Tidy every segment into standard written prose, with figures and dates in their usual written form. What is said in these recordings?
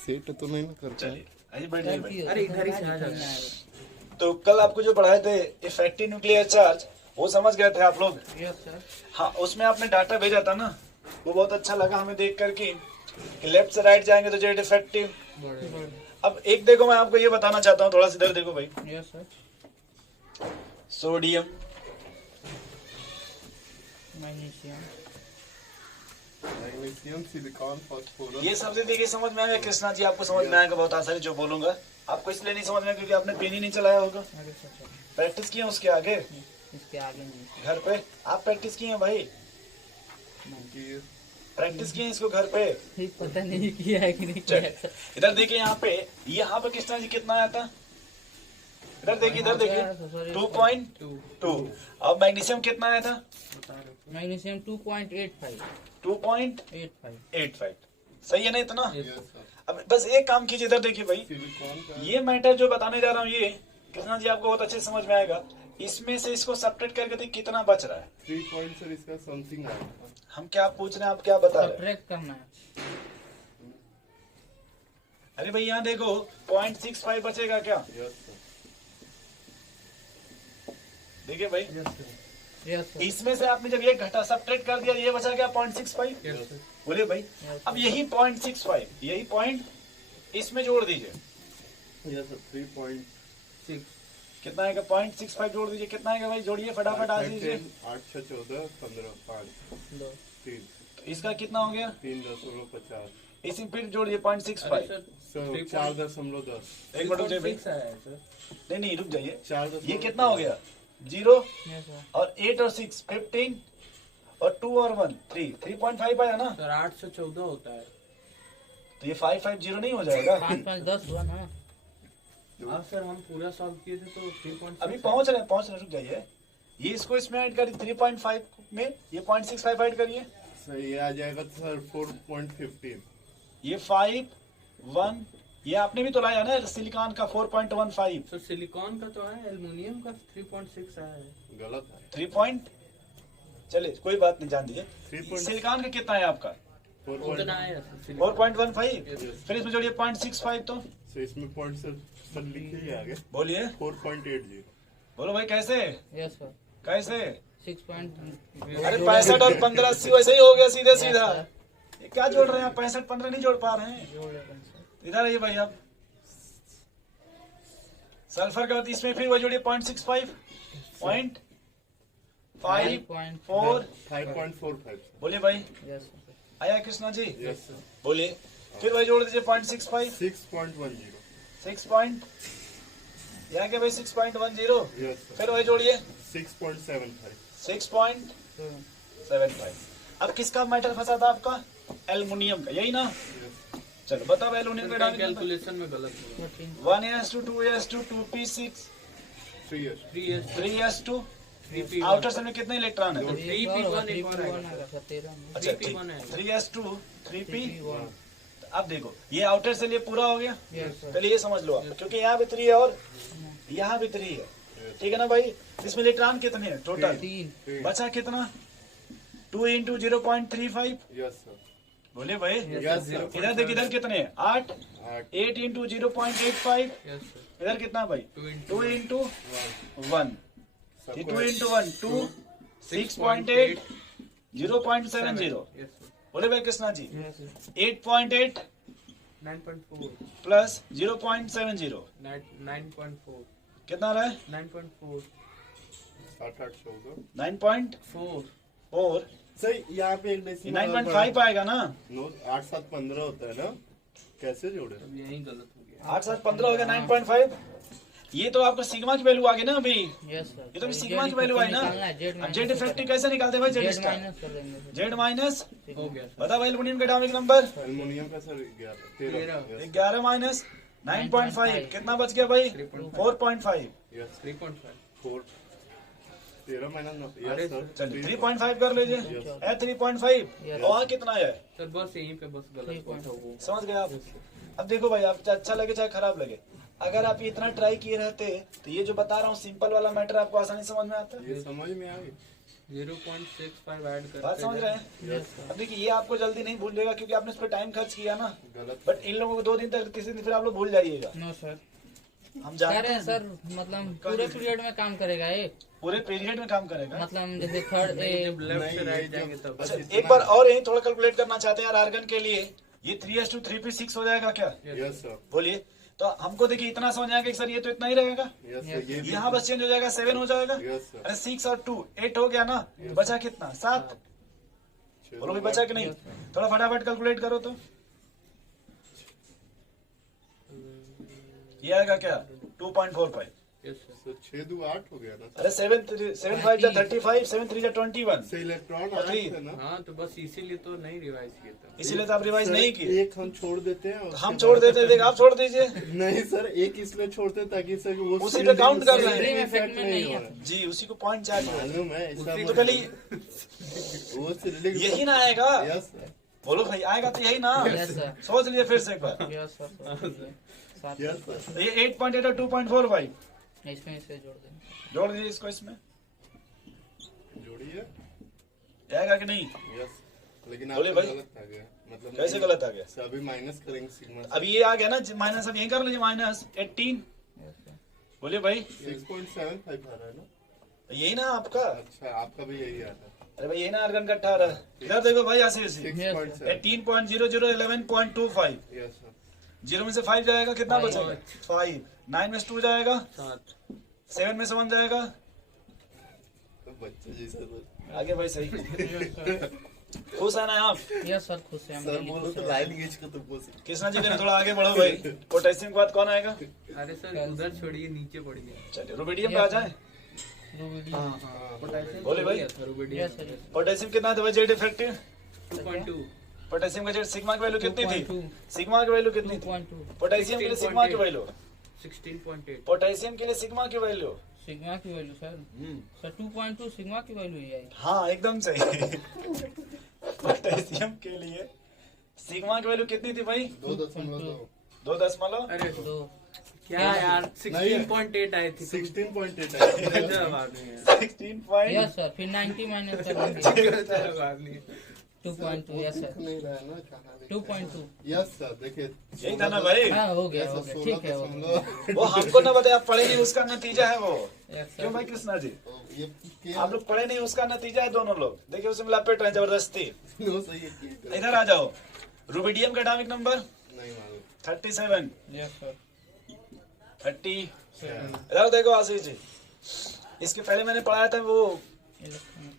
Set तो नहीं ना करता है। चलिए बैठ जाइए भाई। अरे इधर ही से आ जाना। तो कल आपको जो पढ़ाए थे इफेक्टिव न्यूक्लियर चार्ज, वो समझ गए थे आप लोग? Yes sir. हाँ, उसमें आपने डाटा भेजा था ना, वो बहुत अच्छा लगा हमें देख करके कि लेफ्ट से राइट जाएंगे तो जेड इफेक्टिव। अब एक देखो, मैं आपको ये बताना चाहता हूँ, थोड़ा सा इधर देखो भाई। Yes sir. Sodium, magnesium, magnesium, silicon, phosphorus. ये सबसे देखिए समझ में आएगा कृष्णा जी, आपको समझ में आएगा बहुत आसानी जो बोलूंगा। आपको इसलिए नहीं समझ में क्योंकि आपने पेन ही नहीं चलाया होगा, अरे सर प्रैक्टिस किए उसके आगे इसके आगे नहीं। घर पे। आप प्रैक्टिस किए हैं भाई, प्रैक्टिस किए हैं इसको घर पे? ठीक, पता नहीं किया है कि नहीं किया है सर। इधर देखिए यहाँ पे कृष्णा जी कितना आया था? इधर देखिए 2.2। अब मैग्नीशियम कितना आया था? मैग्नीशियम 2.85। 2.85। सही है ना इतना? Yes, sir। अब बस एक काम कीजिए, इधर देखिए भाई, सिलिकॉन का ये मैटर जो बताने जा रहा हूँ, ये कृष्णा जी आपको बहुत अच्छे से समझ में आएगा। इसमें से इसको सब्ट्रैक्ट करके देखिए कितना बच रहा है। 3 पॉइंट सर इसका समथिंग आया था। हम क्या पूछ रहे हैं, आप क्या बता रहे हैं? सब्ट्रैक्ट करना है। अरे भाई यहाँ देखो 0.65 बचेगा क्या? Yes sir. देखिए भाई, यस सर। इसमें से आपने जब ये घटा सब्ट्रैक्ट कर दिया, ये बचा क्या? 0.65। बोलिए भाई, अब यही 0.65, यही पॉइंट इसमें जोड़ दीजिए। Yes sir. 3.6 कितना आएगा? 0.65 जोड़ दीजिए, कितना आएगा भाई? जोड़िए फटाफट, आज दीजिए। 8 6 14 15 5 दो 3 तो इसका कितना हो गया? 3.50 इसी फिर जोड़िए 0.65। सर 4.10 एक मिनट रुक जाइए भाई, नहीं रुक जाइए। 4 ये कितना हो गया? 0 यस सर। और 8 और 6 15 और 2 और 1 3 3.5 आया ना? सर 8 से 14 होता है। तो ये 550 नहीं हो जाएगा? 5 10 हुआ ना। हाँ सर, हम पूरा सॉल्व किए थे तो 3.6 अभी पहुंच रहे हैं, रुक जाइए। ये इसको इसमें ऐड करिए 3.5 में, ये 0.65 ऐड करिए, सर ये आ जाएगा सर 4.15 ये 5 1, ये आपने भी तो लाया ना सिलिकॉन का 4.15। सर सिलिकॉन का तो है, एल्युमिनियम का 3.6 आया है। गलत है। 3 पॉइंट, चलिए कोई बात नहीं, जान दीजिए। 3. सिलिकॉन का कितना है आपका? 4. उतना आया सर सिलिकॉन। 4.15। फिर इसमें जोड़िए 0.65। तो सर इसमें पॉइंट सर लिखिए आगे। बोलिए, 4.80 बोलो भाई कैसे? Yes sir. कैसे? 6 पॉइंट। अरे 65 और 15 80 वैसे ही हो गया सीधा सीधा। ये क्या जोड़ रहे हैं आप? 65 15 नहीं जोड़ पा रहे हैं। इधर आइए भाई, आप सल्फर का इसमें फिर वो जोड़िए 0.65 पॉइंट 5.4। 5.45 बोलिए भाई, यस सर। आया कृष्णा जी? Yes sir. बोलिए, फिर वही जोड़ दीजिए 0.65 6.10 6 पॉइंट, यहाँ के भाई 6.10। Yes sir. फिर वही जोड़िए 6.75 6.75। अब किसका मैटर फंसा था आपका? एल्युमिनियम का, यही ना? चलो बताओ एल्युमिनियम का डाल कैलकुलेशन में गलत हुआ। 14 1s2 2s2 2p6 3 3s2। 3p1 outer cell में कितने इलेक्ट्रॉन है? 3p1 एक और आएगा। 13 में। अच्छा 3p1 ठीक, है। 3s2 3p। 3p1। अब देखो ये आउटर सेल ये पूरा हो गया। Yes sir. पहले ये समझ लो आप, क्योंकि यहाँ भी 3 है और यहाँ भी 3 है, ठीक है ना भाई? इसमें इलेक्ट्रॉन कितने हैं टोटल? 3। बचा कितना? 2 × 0.35। Yes sir. बोले भाई, यस सर। इधर देखिए, इधर कितने हैं? 8 8 8 × 0.85। Yes sir. इधर कितना भाई? 2 × 1। 2 × 1 2 6.8 0.70। Yes sir. बोले भाई Krishna ji, yes sir. 8.8 9.4 plus 0.70 9.4 कितना रहा है? 9.4 8 8 14 9.4। 4 सही। यहाँ पे एक डेसिमल 9.5 आएगा ना? 8 7 15 होता है ना? कैसे जोड़े? अब यही गलत हो गया। 8 7 15 हो गया 9.5। ये तो आपका सिग्मा की वैल्यू आ गई ना अभी, यस सर। ये तो सिग्मा की वैल्यू आई ना? अब जेड इफेक्टिव कैसे निकालते हैं भाई? जेड जेड स्टार, माइनस कर देंगे। Z minus. हो गया सर। बता भाई एल्युमिनियम का एटॉमिक नंबर? एल्युमिनियम का सर 11 13 11 माइनस 9.5 कितना बच गया भाई? 4.5। यस 3.5 4 13 माइनस अरे यस सर। चलिए 3.5 कर लीजिए। 3.5 और कितना है? सर, बस यहीं पे बस गलत हुआ था वो। समझ गए आप? अब देखो भाई, आप अच्छा लगे चाहे खराब लगे, अगर आप इतना ट्राई किए रहते तो ये जो बता रहा हूँ सिंपल वाला मैटर आपको आसानी समझ में आता। ये समझ में आ गई। 0.65 ऐड करते बात समझ रहे हैं? यस सर अब देखिए ये आपको जल्दी नहीं भूलेगा क्योंकि आपने इस पर टाइम खर्च किया ना, गलत बट इन लोगों को 2 दिन तक तीसरे दिन फिर आप लोग भूल जाइएगा। नो सर हम कह जानते रहे हैं हैं सर मतलब पूरे पीरियड में काम करेगा ये पूरे पीरियड में काम करेगा। मतलब जैसे थर्ड नहीं, जब लेफ्ट नहीं, से ये राइट जो जाएंगे तब। बस अच्छा, इतना एक बार और यही थोड़ा कैलकुलेट करना चाहते हैं यार आर्गन के लिए, ये 3:3p6 हो जाएगा क्या? यस सर बोलिए। तो हमको देखिए इतना समझ आएगा कि सर ये तो इतना ही रहेगा, यस सर ये भी यहाँ बस चेंज हो जाएगा 7 हो जाएगा। यस सर अरे 6 और 2 8 हो गया ना, बचा कितना 7? बोलो भाई बचा कि नहीं? थोड़ा फटाफट कैलकुलेट करो तो ये आएगा क्या 2.45। Yes sir. सर 6 2 8 हो गया ना अरे 7 5 जा 35 7 3 जा 21, से इलेक्ट्रॉन और आए थे ना हाँ तो बस इसीलिए तो नहीं रिवाइज किया था। इसीलिए तो आप रिवाइज सर, नहीं किए। एक हम छोड़ देते हैं उसके हम बाद- छोड़ देते देख आप छोड़ दीजिए नहीं सर एक इसलिए छोड़ते हैं ताकि सर वो उसी पे fielding- count कर रहे हैं। fielding Effect effect में नहीं नहीं हो है। रहा है। जी, उसी को पॉइंट चार्ज मालूम है ऐसा तो कल ही वो fielding- यही ना आएगा। यस सर बोलो भाई आएगा तो यही ना, यस सर सोच लीजिए फिर से एक बार। यस सर साथ यस सर तो ये 8.8 और 2.45 इसमें इसे जोड़ देंगे जोड़ दीजिए इसको इसमें, जोड़िए ये आएगा कि नहीं? यस लेकिन बोले आपका भाई। गलत आ गया मतलब कैसे गलत आ गया? सर अभी माइनस करेंगे सिग्मा अब ये आ गया ना माइनस, अब यही कर लीजिए माइनस 18। यस सर बोलिए भाई 6.75 आ रहा है ना यही ना आपका? अच्छा आपका भी यही आ रहा है अरे भाई यही ना आर्गन का 18। इधर देखो भाई ऐसे ऐसे 6.7 18.00 11.25 यस सर 0 में से 5 जाएगा कितना Five. बचेगा? 5 9 में से 2 जाएगा, 7 7 में से 1 जाएगा, तो बच्चे जैसा तो- आगे भाई सही। खुश है ना आप? यस सर खुश है हम सर भी। बोलो तो लाइन खींच के तो बोल कृष्णा जी थोड़ा आगे बढ़ो भाई। पोटेशियम के बाद कौन आएगा? अरे सर उधर छोड़िए नीचे पड़िए। चलिए रुबिडियम पे आ जाए। रूबिडियम पोटेशियम बोले भाई। था रुबिडियम। यस सर पोटेशियम कितना था भाई जेड इफेक्टिव? 2.2 पोटेशियम का जेड सिग्मा की वैल्यू कितनी थी? 2.2 सिग्मा की वैल्यू कितनी थी? 2.2 पोटेशियम के लिए सिग्मा की वैल्यू, 16.8 पोटेशियम के लिए सिग्मा की वैल्यू। सिग्मा की वैल्यू सर सर 2.2 सिग्मा की वैल्यू ही आई हाँ एकदम सही। पोटेशियम के लिए सिग्मा की वैल्यू कितनी थी भाई? 2.2 2 दशमलव अरे दो क्या यार 16.8 आई थी 16.8 है हैदराबाद में 16 पॉइंट। यस सर फिर 90 माइनस कर देंगे हैदराबाद में 2.2 यस सर नहीं रहा है ना कहाँ 2.2 यस सर देखिए यही था ना भाई? हाँ हो गया हो गया ठीक है हो गया वो हमको ना बताए, आप पढ़े नहीं उसका नतीजा है वो। यस क्यों सर भाई कृष्णा जी? ये आप लोग पढ़े नहीं उसका नतीजा है दोनों लोग। देखिए उसमें लपेट रहे हैं जबरदस्ती। नो सही है इधर आ जाओ। रुबिडियम का एटॉमिक नंबर नहीं मालूम 37 यस सर 30। इधर देखो आशीष जी, इसके पहले मैंने पढ़ाया था वो इलेक्ट्रॉनिक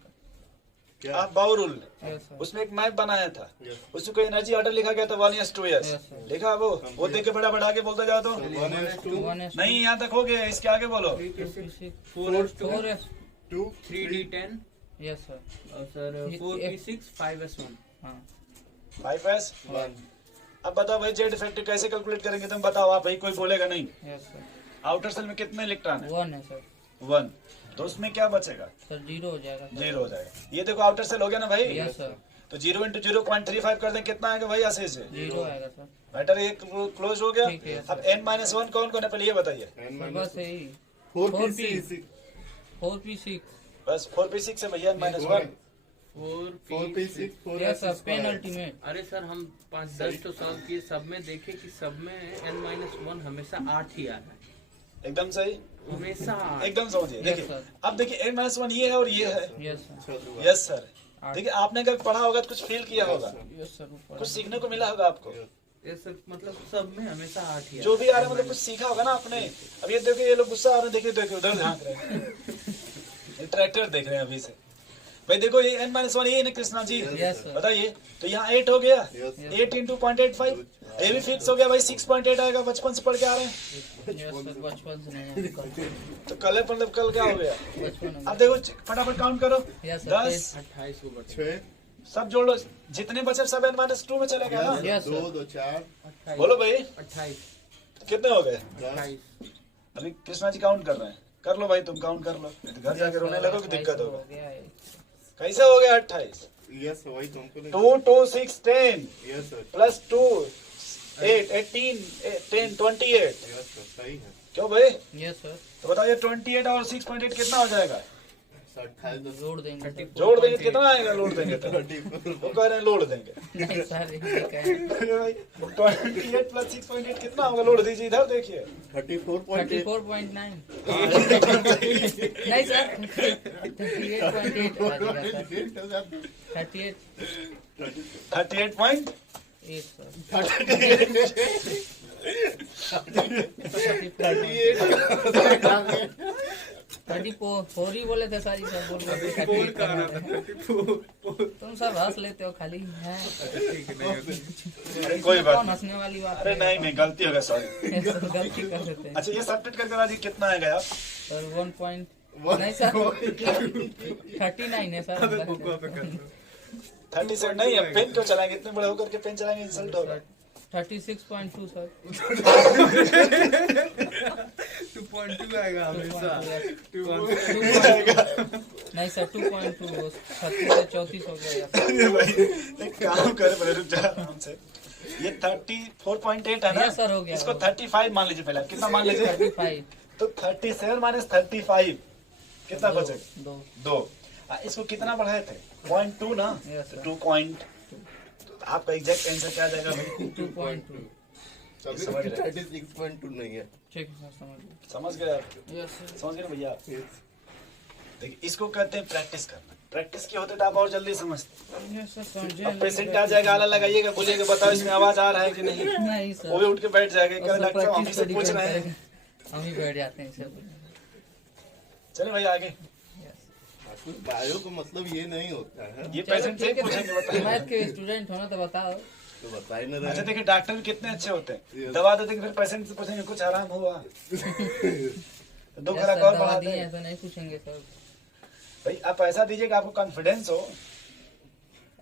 क्या बाउरूल, यस सर उसमें एक मैप बनाया था, यस उसमें कोई एनर्जी ऑर्डर लिखा गया था 1s 2s Yes, sir. लिखा वो देख के बड़ा बढ़ा के बोलते जाओ तो 1s2 1s नहीं, यहाँ तक हो गया, इसके आगे बोलो 4s 2 3d10 यस सर और सर 4p6 5s1 हाँ 5s। 1 अब बताओ भाई जेड इफेक्टिव कैसे कैलकुलेट करेंगे? तुम बताओ आप भाई, कोई बोलेगा नहीं। यस सर आउटर सेल में कितने इलेक्ट्रॉन है? 1 है सर 1, तो उसमें क्या बचेगा? सर 0 हो जाएगा 0 हो जाएगा। ये देखो आउटर सेल हो गया ना भाई? यस सर तो 0 × 0.35 कर दें, कितना आएगा भाई आशीष से? 0 आएगा सर बेटर ये क्लोज हो गया। ठीक है, अब n-1 कौन कौन है पहले ये बताइए। सर बस यही 4p6 4p6 बस 4p6 है भैया n-1। 4p6 yes sir penultimate अरे सर हम 5-10 तो सॉल्व किए, सब में देखे कि सब में n-1 हमेशा 8 ही आ रहा है, एकदम सही, हमेशा 8। एकदम समझिए। Yes, देखिए sir. अब देखिए n-1 ये है और ये है। Yes sir yes sir. आठ। देखिए आपने अगर पढ़ा होगा तो कुछ फील किया होगा, यस सर ऊपर कुछ सीखने को मिला होगा आपको। ये सर मतलब सब में हमेशा 8 ही आ जो भी आ रहा है मतलब कुछ सीखा होगा ना आपने। अब ये देखिए ये लोग गुस्सा आ रहे हैं, देखिए देखिए उधर झांक रहे हैं। ट्रैक्टर देख रहे हैं अभी से। भाई देखो ये n-1 ये है ना कृष्णा जी, यस सर बताइए। तो यहाँ 8 हो गया, Yes. 8 × 0.85, ये भी फिक्स हो गया भाई 6.8 आएगा, बचपन से पढ़ के आ रहे हैं। यस सर बचपन से नहीं है कल तो कल मतलब कल क्या हो गया? बचपन हो अब देखो फटाफट काउंट करो। यस 10 सर 28 को बचे 6 सब जोड़ लो, जितने बचे सब n-2 में चलेगा ना। Yes, sir. 2 2 4 28 बोलो भाई 28 कितने हो गए? 28 अभी कृष्णा जी काउंट कर रहे हैं, कर लो भाई तुम काउंट कर लो, नहीं तो घर जाके रोने लगो कि दिक्कत हो होगा। गया है कैसे हो गया 28? यस वही तुमको नहीं 2 2 6 10 yes sir plus 2 8 18 10 28। Yes sir सही है क्यों भाई? यस सर तो बताइए 28 और 6.8 कितना हो जाएगा? जोड़ देंगे सर। जोड़ देंगे तो कितना आएगा, लोड देंगे तो? वो कह रहे हैं लोड देंगे। नहीं सर, ये कह रहे हैं। 28 प्लस 6.8 कितना होगा, लोड दीजिए इधर देखिए। 34.8 34.9 नहीं सर, 38.8 आ जाएगा सर। 38.8 34 ही बोले थे सारी सर, बोल रहे थे 38 करना है। तुम सब हंस लेते हो खाली है। अरे कोई बात कौन नहीं। हंसने वाली बात अरे है? नहीं गलती हो गया, सॉरी। सर, गलती कर देते हैं अच्छा ये सबमिट करके राजी कितना आएगा यार? सर। 1 पॉइंट नहीं सर, 39 है सर। 37 नहीं है, पेन क्यों चलाएंगे, इतने बड़े होकर के पेन चलाएंगे, इंसल्ट होगा। 36.2 सर। 2.2 आएगा हमेशा। 2.2 नहीं सर, 2.2 36 से 34 हो गया यार। भाई एक काम करे, पहले रुक जा आराम से। ये 34.8 है ना Yes, sir, हो गया। इसको 35 मान लीजिए, पहले कितना मान लीजिए? 35 तो 37 माइनस 35 कितना बचेगा? 2 2। इसको कितना बढ़ाए थे? 0.2 ना? Yes, sir. 2 पॉइंट। आपका एग्जैक्ट आंसर क्या आ जाएगा भाई? 2.2 समझ रहे? 36.2 नहीं है। ठीक है सर, समझ गया। समझ गए आप? Yes sir. समझ गए ना भैया? देखिए इसको कहते हैं प्रैक्टिस करना। प्रैक्टिस की होते तो आप और जल्दी समझते। यस सर, समझे। अब पेशेंट आ जाएगा, आला लगाइएगा, बोलिएगा बताओ इसमें आवाज आ रहा है कि नहीं। नहीं वो भी सर, उठ के बैठ जाएगा, और कह सर डॉक्टर साहब हम ही practice से थोड़ी पूछ करते रहे हैं। रहेंगे। हम ही बैठ जाते हैं सर। चलिए भाई आगे। बायो का मतलब ये नहीं होता है। ये पेशेंट से पूछेंगे, बताइए। मैथ के स्टूडेंट हो ना, तो बताओ। तो बता ही ना अच्छा रहे। देखिए डॉक्टर भी कितने अच्छे होते हैं, दवा देते हैं, फिर पेशेंट से पूछेंगे कुछ आराम हुआ? दो यस खुराक सर, और दवा बढ़ा दिए दें। हैं तो नहीं पूछेंगे सर। भाई आप पैसा दीजिएगा, आपको कॉन्फिडेंस हो।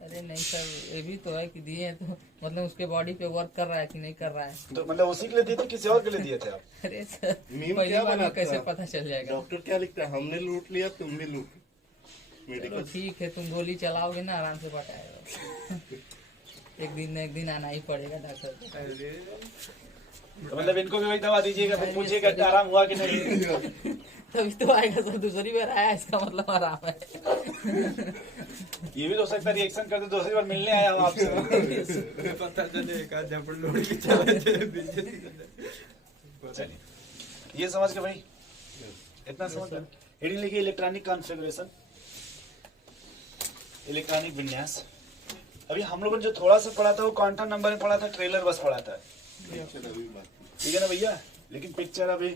अरे नहीं सर, ये भी तो है कि दिए हैं तो मतलब उसके बॉडी पे वर्क कर रहा है कि नहीं कर रहा है। तो मतलब उसी के लिए दिए थे, किसी और के लिए दिए थे आप? अरे सर, मीम पहली क्या बार में बनाता कैसे है? पता चल जाएगा? डॉक्टर क्या लिखता है? हमने लूट लिया, तुम भी लूट। चलो मेडिकल ठीक है, तुम गोली चलाओगे ना, आराम से बताएगा। एक दिन न एक दिन आना ही पड़ेगा डॉक्टर को। तो मतलब इनको भी वही दवा दीजिएगा, फिर पूछिएगा कि आराम हुआ कि नहीं। तभी तो आएगा सर, दूसरी बार आया इसका मतलब आराम है। ये भी हो सकता है रिएक्शन करते दूसरी बार मिलने आया हूँ आपसे। पता चलेगा जब लोड की चले। चलिए ये समझ के भाई, इतना समझ गए। हेडिंग लिखिए इलेक्ट्रॉनिक कॉन्फ़िगरेशन, इलेक्ट्रॉनिक विन्यास। अभी हम लोगों ने जो थोड़ा सा पढ़ा था वो क्वांटम नंबर में पढ़ा था, ट्रेलर बस पढ़ा था, ठीक है ना भैया? लेकिन पिक्चर अभी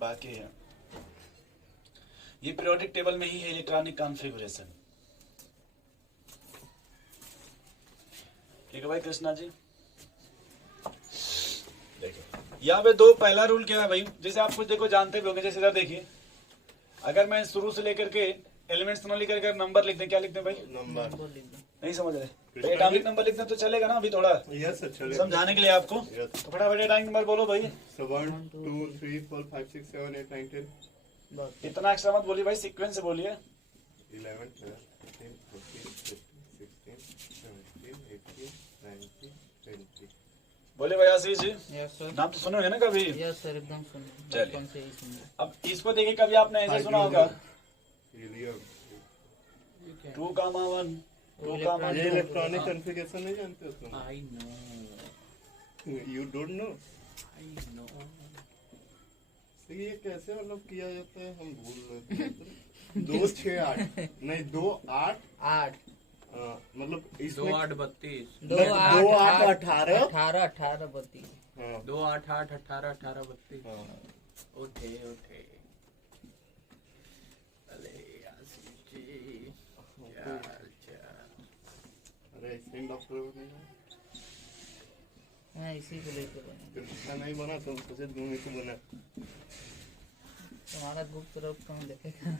बाकी है। ये पीरियोडिक टेबल में ही है इलेक्ट्रॉनिक कॉन्फ़िगरेशन, ठीक है भाई कृष्णा जी? देखिए यहाँ पे दो, पहला रूल क्या है भाई, जैसे आप कुछ देखो जानते भी होंगे, जैसे इधर देखिए, अगर मैं शुरू से लेकर के एलिमेंट्स ना लेकर के नंबर लिख दें, क्या लिख दें भाई? नंबर नहीं समझ रहे? एटॉमिक नंबर लिखते हैं तो चलेगा ना? अभी थोड़ा यस चलेगा। समझाने के लिए आपको, तो फटाफट एटॉमिक नंबर बोलो भाई। 1 2 3 4 5 6 7 8 9 10 इतना एक्स्ट्रा मत बोलिए भाई, सीक्वेंस से बोलिए। 11 12 13 14 15 16 17 18 19 20। बोले भाई आशीष जी, यस सर। नाम तो सुनोगे ना कभी? यस सर, एकदम सुन। चलिए। बचपन से ही सुन। अब इसको देखिए, कभी आपने ऐसे सुना होगा हीलियम। 2,1 2,2 ये इलेक्ट्रॉनिक कॉन्फ़िगरेशन नहीं जानते हो तुम? I know, you don't know? I know. ये कैसे मतलब किया जाता है, हम भूल रहे थे। 2 6 8 नहीं 2 8 8 मतलब 2 इसमें 8 32। 2 2 8 8 18 18 18 32। हाँ 2 8 8 18 18 32। हाँ उठे उठे। अरे आशीष जी, क्या हालचाल? अरे इसमें डॉक्टर बनेगा हाँ, इसी को लेकर बने। कृष्णा नहीं बना, तुम सोचे घूमे को बना। तुम्हारा गुप्त रूप कौन देखेगा?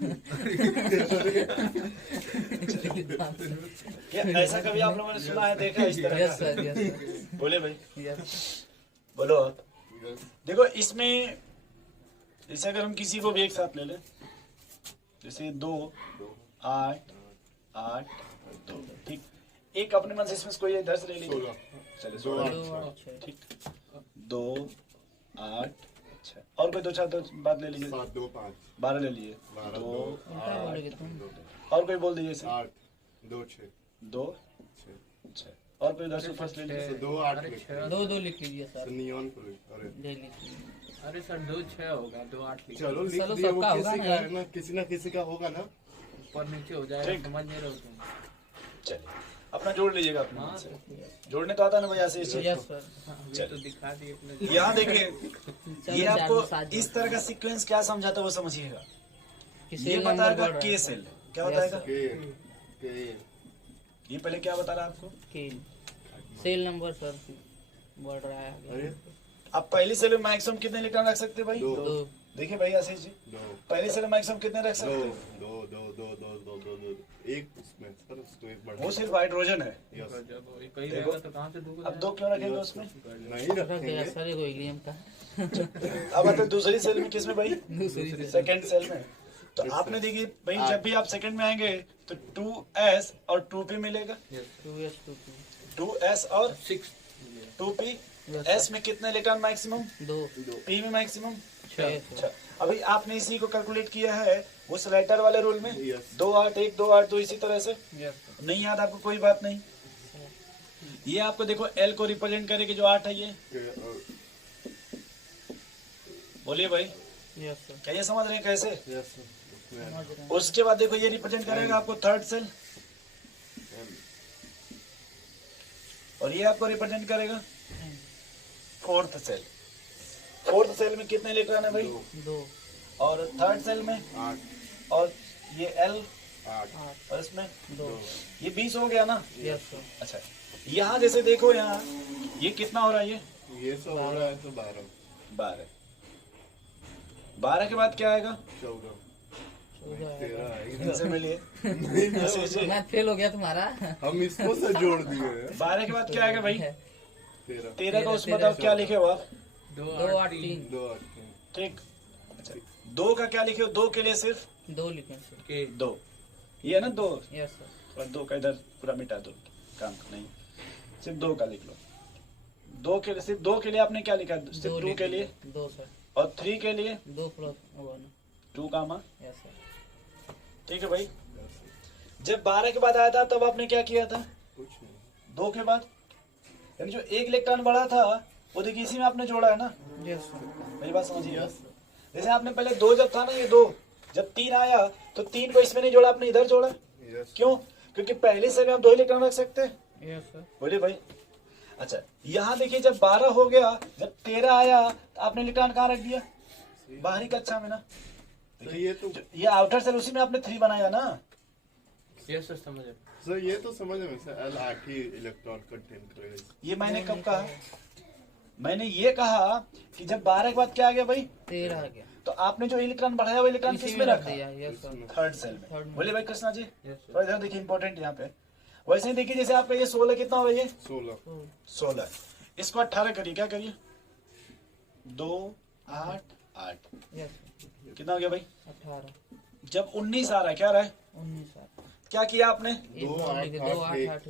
क्या ऐसा कभी आप लोगों ने सुना है, देखा इस तरह यस का? सर, यस सर, बोले भाई, यस। बोलो आप। देखो इसमें जैसे अगर हम किसी को भी एक साथ ले लें, जैसे 2 8 8 2, ठीक। एक अपने मन से इसमें कोई इधर से ले लीजिए, चले 2 8 2 8 6। ठीक। 2 8 अच्छा, और कोई दो चार दो बात ले लीजिए। 7 2 5 12 ले लीजिए। 12 दो 2 उल्टा बोलोगे तुम। और कोई बोल दीजिए। 8 2 6 दो 6 अच्छा, और कोई 10 फर्स्ट ले लीजिए। 2 8 अरे लिख छह। दो दो लिख लीजिए सर। नियॉन को लिख। अरे ले लीजिए। अरे सर 2 6 होगा, 2 8 लिखिए। चलो लिख चलो, दिया, वो सबका होगा किसी ना का ये। है ना, किसी ना किसी का होगा ना। ऊपर नीचे हो जाएगा, ठीक। समझ नहीं रहे हो तुम। चलिए, अपना जोड़ लीजिएगा अपना हाँ से। सर, जोड़ने तो आता है ना भाई ऐसे इस चीज यस को। सर। हाँ, ये तो दिखा दिए अपने। यहाँ देखिए, चलो, ये चार आपको दो सात इस तरह का सीक्वेंस क्या समझाता है वो समझिएगा। किसी ये नंबर बताएगा बढ़ रहा है के सर। सेल, क्या Yes, बताएगा? sir. के ये पहले क्या बता रहा है आपको? के सेल नंबर सर बढ़ रहा है आगे। अरे आप पहली सेल में मैक्सिमम कितने इलेक्ट्रॉन रख सकते हैं भाई? 2 दो। देखिए भाई आशीष जी, 2 पहली सेल में मैक्सिमम कितने रख 2 सकते हैं? 2 2 2 2 2 2 2 एक उसमें सर, उसको एक बढ़ा। वो सिर्फ हाइड्रोजन है। यस जब वो कहीं देखो। रहेगा तो कहाँ से दूंगा? अब दो क्यों रखेंगे उसमें? नहीं रख गया रखेंगे। सर एक हीलियम का। अब आते हैं दूसरी सेल में, किसमें भाई? दूसरी सेकंड सेल में। तो आपने देखिए भाई, जब भी आप सेकंड में आएंगे तो 2s और 2p मिलेगा। 2s 2p 2s और 6 2p। Yes, s में कितने इलेक्ट्रॉन मैक्सिमम? 2 p में मैक्सिमम 6 अच्छा, अभी आपने इसी को कैलकुलेट किया है उस लेटर वाले रूल में। Yes. 2 8 1 2 8 2 इसी तरह से। यस नहीं याद आपको? कोई बात नहीं। ये आपको देखो L को रिप्रेजेंट करेगी जो 8 है ये। बोलिए भाई, यस सर क्या ये समझ रहे हैं कैसे? यस समझ रहे हैं। उसके बाद देखो ये रिप्रेजेंट करेगा आपको थर्ड सेल, और ये आपको रिप्रेजेंट करेगा फोर्थ सेल। फोर्थ सेल में कितने इलेक्ट्रॉन है भाई? 2 और थर्ड सेल में 8 और ये L 8 8 और इसमें 2 ये 20 हो गया ना। यस सर अच्छा, यहाँ जैसे देखो, यहाँ ये कितना हो रहा है? ये सब हो रहा है तो 12 12। 12 के बाद क्या आएगा? 14 14 है। 13 आएगा। इनसे मिलिए। नहीं ना, ऐसे ऐसे। मैथ फेल हो गया तुम्हारा। हम इसको से जोड़ दिए हैं। 12 के बाद क्या आएगा भाई? 13 13 का उसमें बताओ क्या लिखे हो आप? 2 2 8 8 3 3 2 8 ठीक। अच्छा, 2 का क्या लिखे हो? 2 के लिए सिर्फ 2 लिखें सर। के 2। ये है ना 2, यस सर और 2 का इधर पूरा मिटा दो, काम नहीं, सिर्फ 2 का लिख लो। 2 के लिए, सिर्फ 2 के लिए आपने क्या लिखा? सिर्फ 2 के लिए। 2 सर और 3 के लिए 2 प्लस 1 2 कामा। यस सर ठीक है भाई। जब 12 के बाद आया था तब आपने क्या किया था? कुछ नहीं। 2 के बाद, यानी जो एक इलेक्ट्रॉन बढ़ा था वो देखिए इसी में आपने जोड़ा है ना। यस सर मेरी बात समझिए। जैसे आपने पहले 2 जब था ना, ये 2 जब 3 आया तो 3 को इसमें नहीं जोड़ा, आपने इधर जोड़ा। यस क्यों? क्योंकि पहले से में हम 2 इलेक्ट्रॉन रख सकते हैं। यस सर बोलिए भाई। अच्छा, यहाँ देखिए जब 12 हो गया, जब 13 आया तो आपने इलेक्ट्रॉन कहाँ रख दिया? बाहरी कक्षा में ना। तो ये तो ये आउटर सेल, उसी में आपने 3 बनाया ना। यस सर, समझ रहे। सर ये तो समझ में सर L 8 ही इलेक्ट्रॉन कंटेन करेगा। ये मैंने कब कहा? मैंने ये कहा कि जब 12 के बाद क्या आ गया भाई? 13 आ गया तो आपने जो इलेक्ट्रॉन बढ़ाया वो इलेक्ट्रॉन इसी किस में में रख रखा? दिया yes sir third cell Third में। में। बोलिए भाई कृष्णा जी, यस सर। थोड़ा इधर देखिए, इंपॉर्टेंट यहाँ पे। वैसे ही देखिए, जैसे आपका ये 16 कितना हुआ? ये 16 16, इसको 18 करिए। क्या करिए? 2 8 8 यस कितना हो गया भाई? 18 जब 19 आ रहा है, क्या आ रहा है? 19 आ क्या किया आपने? 2 8 8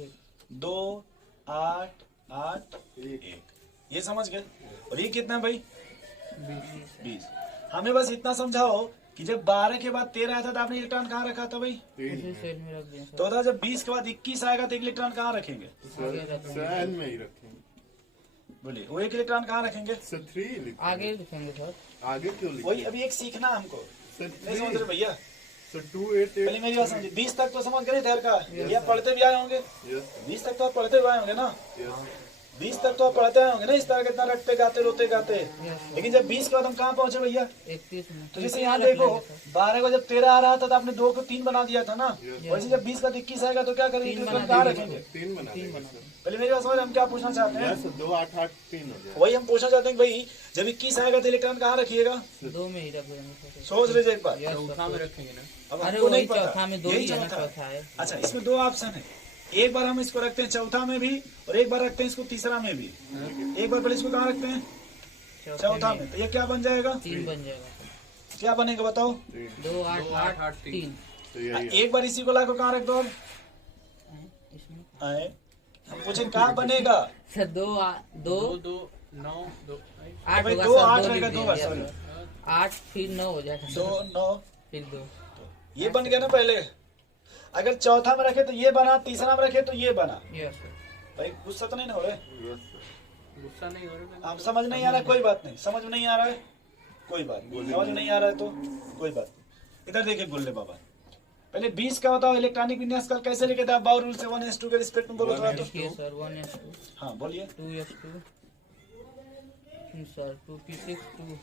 2 8 8 1, ये समझ गए। और ये कितना है भाई? 20। हमें बस इतना समझाओ कि जब 12 के बाद 13 आया था तो आपने इलेक्ट्रॉन कहाँ रखा था भाई? 3 उसी सेल में रख दिया तो सर था जब 20 के बाद 21 आएगा तो एक इलेक्ट्रॉन कहाँ रखेंगे? सर N में ही रखेंगे। बोलिए, वो एक इलेक्ट्रॉन कहाँ रखेंगे? सर 3 लिखेंगे। आगे लिखेंगे सर आगे क्यों वही लिखेंगे? अभी एक सीखना है हमको, सर नहीं समझ रहे भैया? सर 2 8 पहले मेरी बात समझिए। 20 तक तो समझ गए थे का, ये आप पढ़ते भी आए होंगे। यस 20 तक तो आप पढ़ते हुए आए होंगे ना। यस 20 तक तो आप पढ़ते आए होंगे ना, इस तरह कितना रटते गाते रोते गाते। यस लेकिन जब 20 के बाद हम कहाँ पहुंचे भैया? 31 में तो जैसे यहाँ देखो, 12 को जब 13 आ रहा था तो आपने 2 को 3 बना दिया था ना। वैसे जब 20 का 21 आएगा तो क्या करेंगे? तीन इलेक्ट्रॉन बना कहाँ देंगे। रखेंगे? 3 बना देंगे सर। पहले मेरी बात समझ, हम क्या पूछना चाहते हैं? यस 2 8 8 3 हो गया। वही हम पूछना चाहते हैं कि भाई जब 21 आएगा तो इलेक्ट्रॉन कहाँ रखिएगा? 2 में ही रख देंगे सोच लीजिए एक बार। यस चौथा में सर रखेंगे ना। अब अरे हमको वही नहीं पता। चौथा में 2 यही ही है ना, चौथा है। चौथा है अच्छा, इसमें 2 ऑप्शन है। एक बार हम इसको रखते हैं चौथा में भी, और एक बार रखते हैं इसको तीसरा में भी। एक बार पहले इसको कहाँ रखते हैं? चौथा में। तो ये क्या बन जाएगा? 3 बन जाएगा क्या बनेगा बताओ? 2 8 8 8 3 तो यही है। एक बार इसी को लाकर कहाँ रख दो अब? इसमें आए, हम पूछे कहाँ बनेगा? सर 2 2 2 2 9 2 8 भाई होगा दो सर, आठ दो रहेगा, लिख दो दिए, बस, yes, sorry। sir। 8 फिर 9 हो जाएगा 2 9 फिर 2। ये बन गया ना पहले। अगर चौथा में रखे तो ये बना, तीसरा में रखे तो ये बना। Yes sir. भाई गुस्सा तो नहीं ना हो रहे? Yes sir. गुस्सा नहीं हो रहा आप समझ नहीं आ रहा है, कोई बात नहीं। समझ में नहीं आ रहा है, कोई बात नहीं। समझ में नहीं आ रहा है तो कोई बात नहीं। इधर देखिए गुल्ले बाबा, पहले 20 का बताओ इलेक्ट्रॉनिक विन्यास का कैसे लिखे थे आप? बाउ रूल से 1:2 के रिस्पेक्ट में बोलो थोड़ा तो। देखिए सर 1s2 हाँ बोलिए। 2s2 सर 2p6 2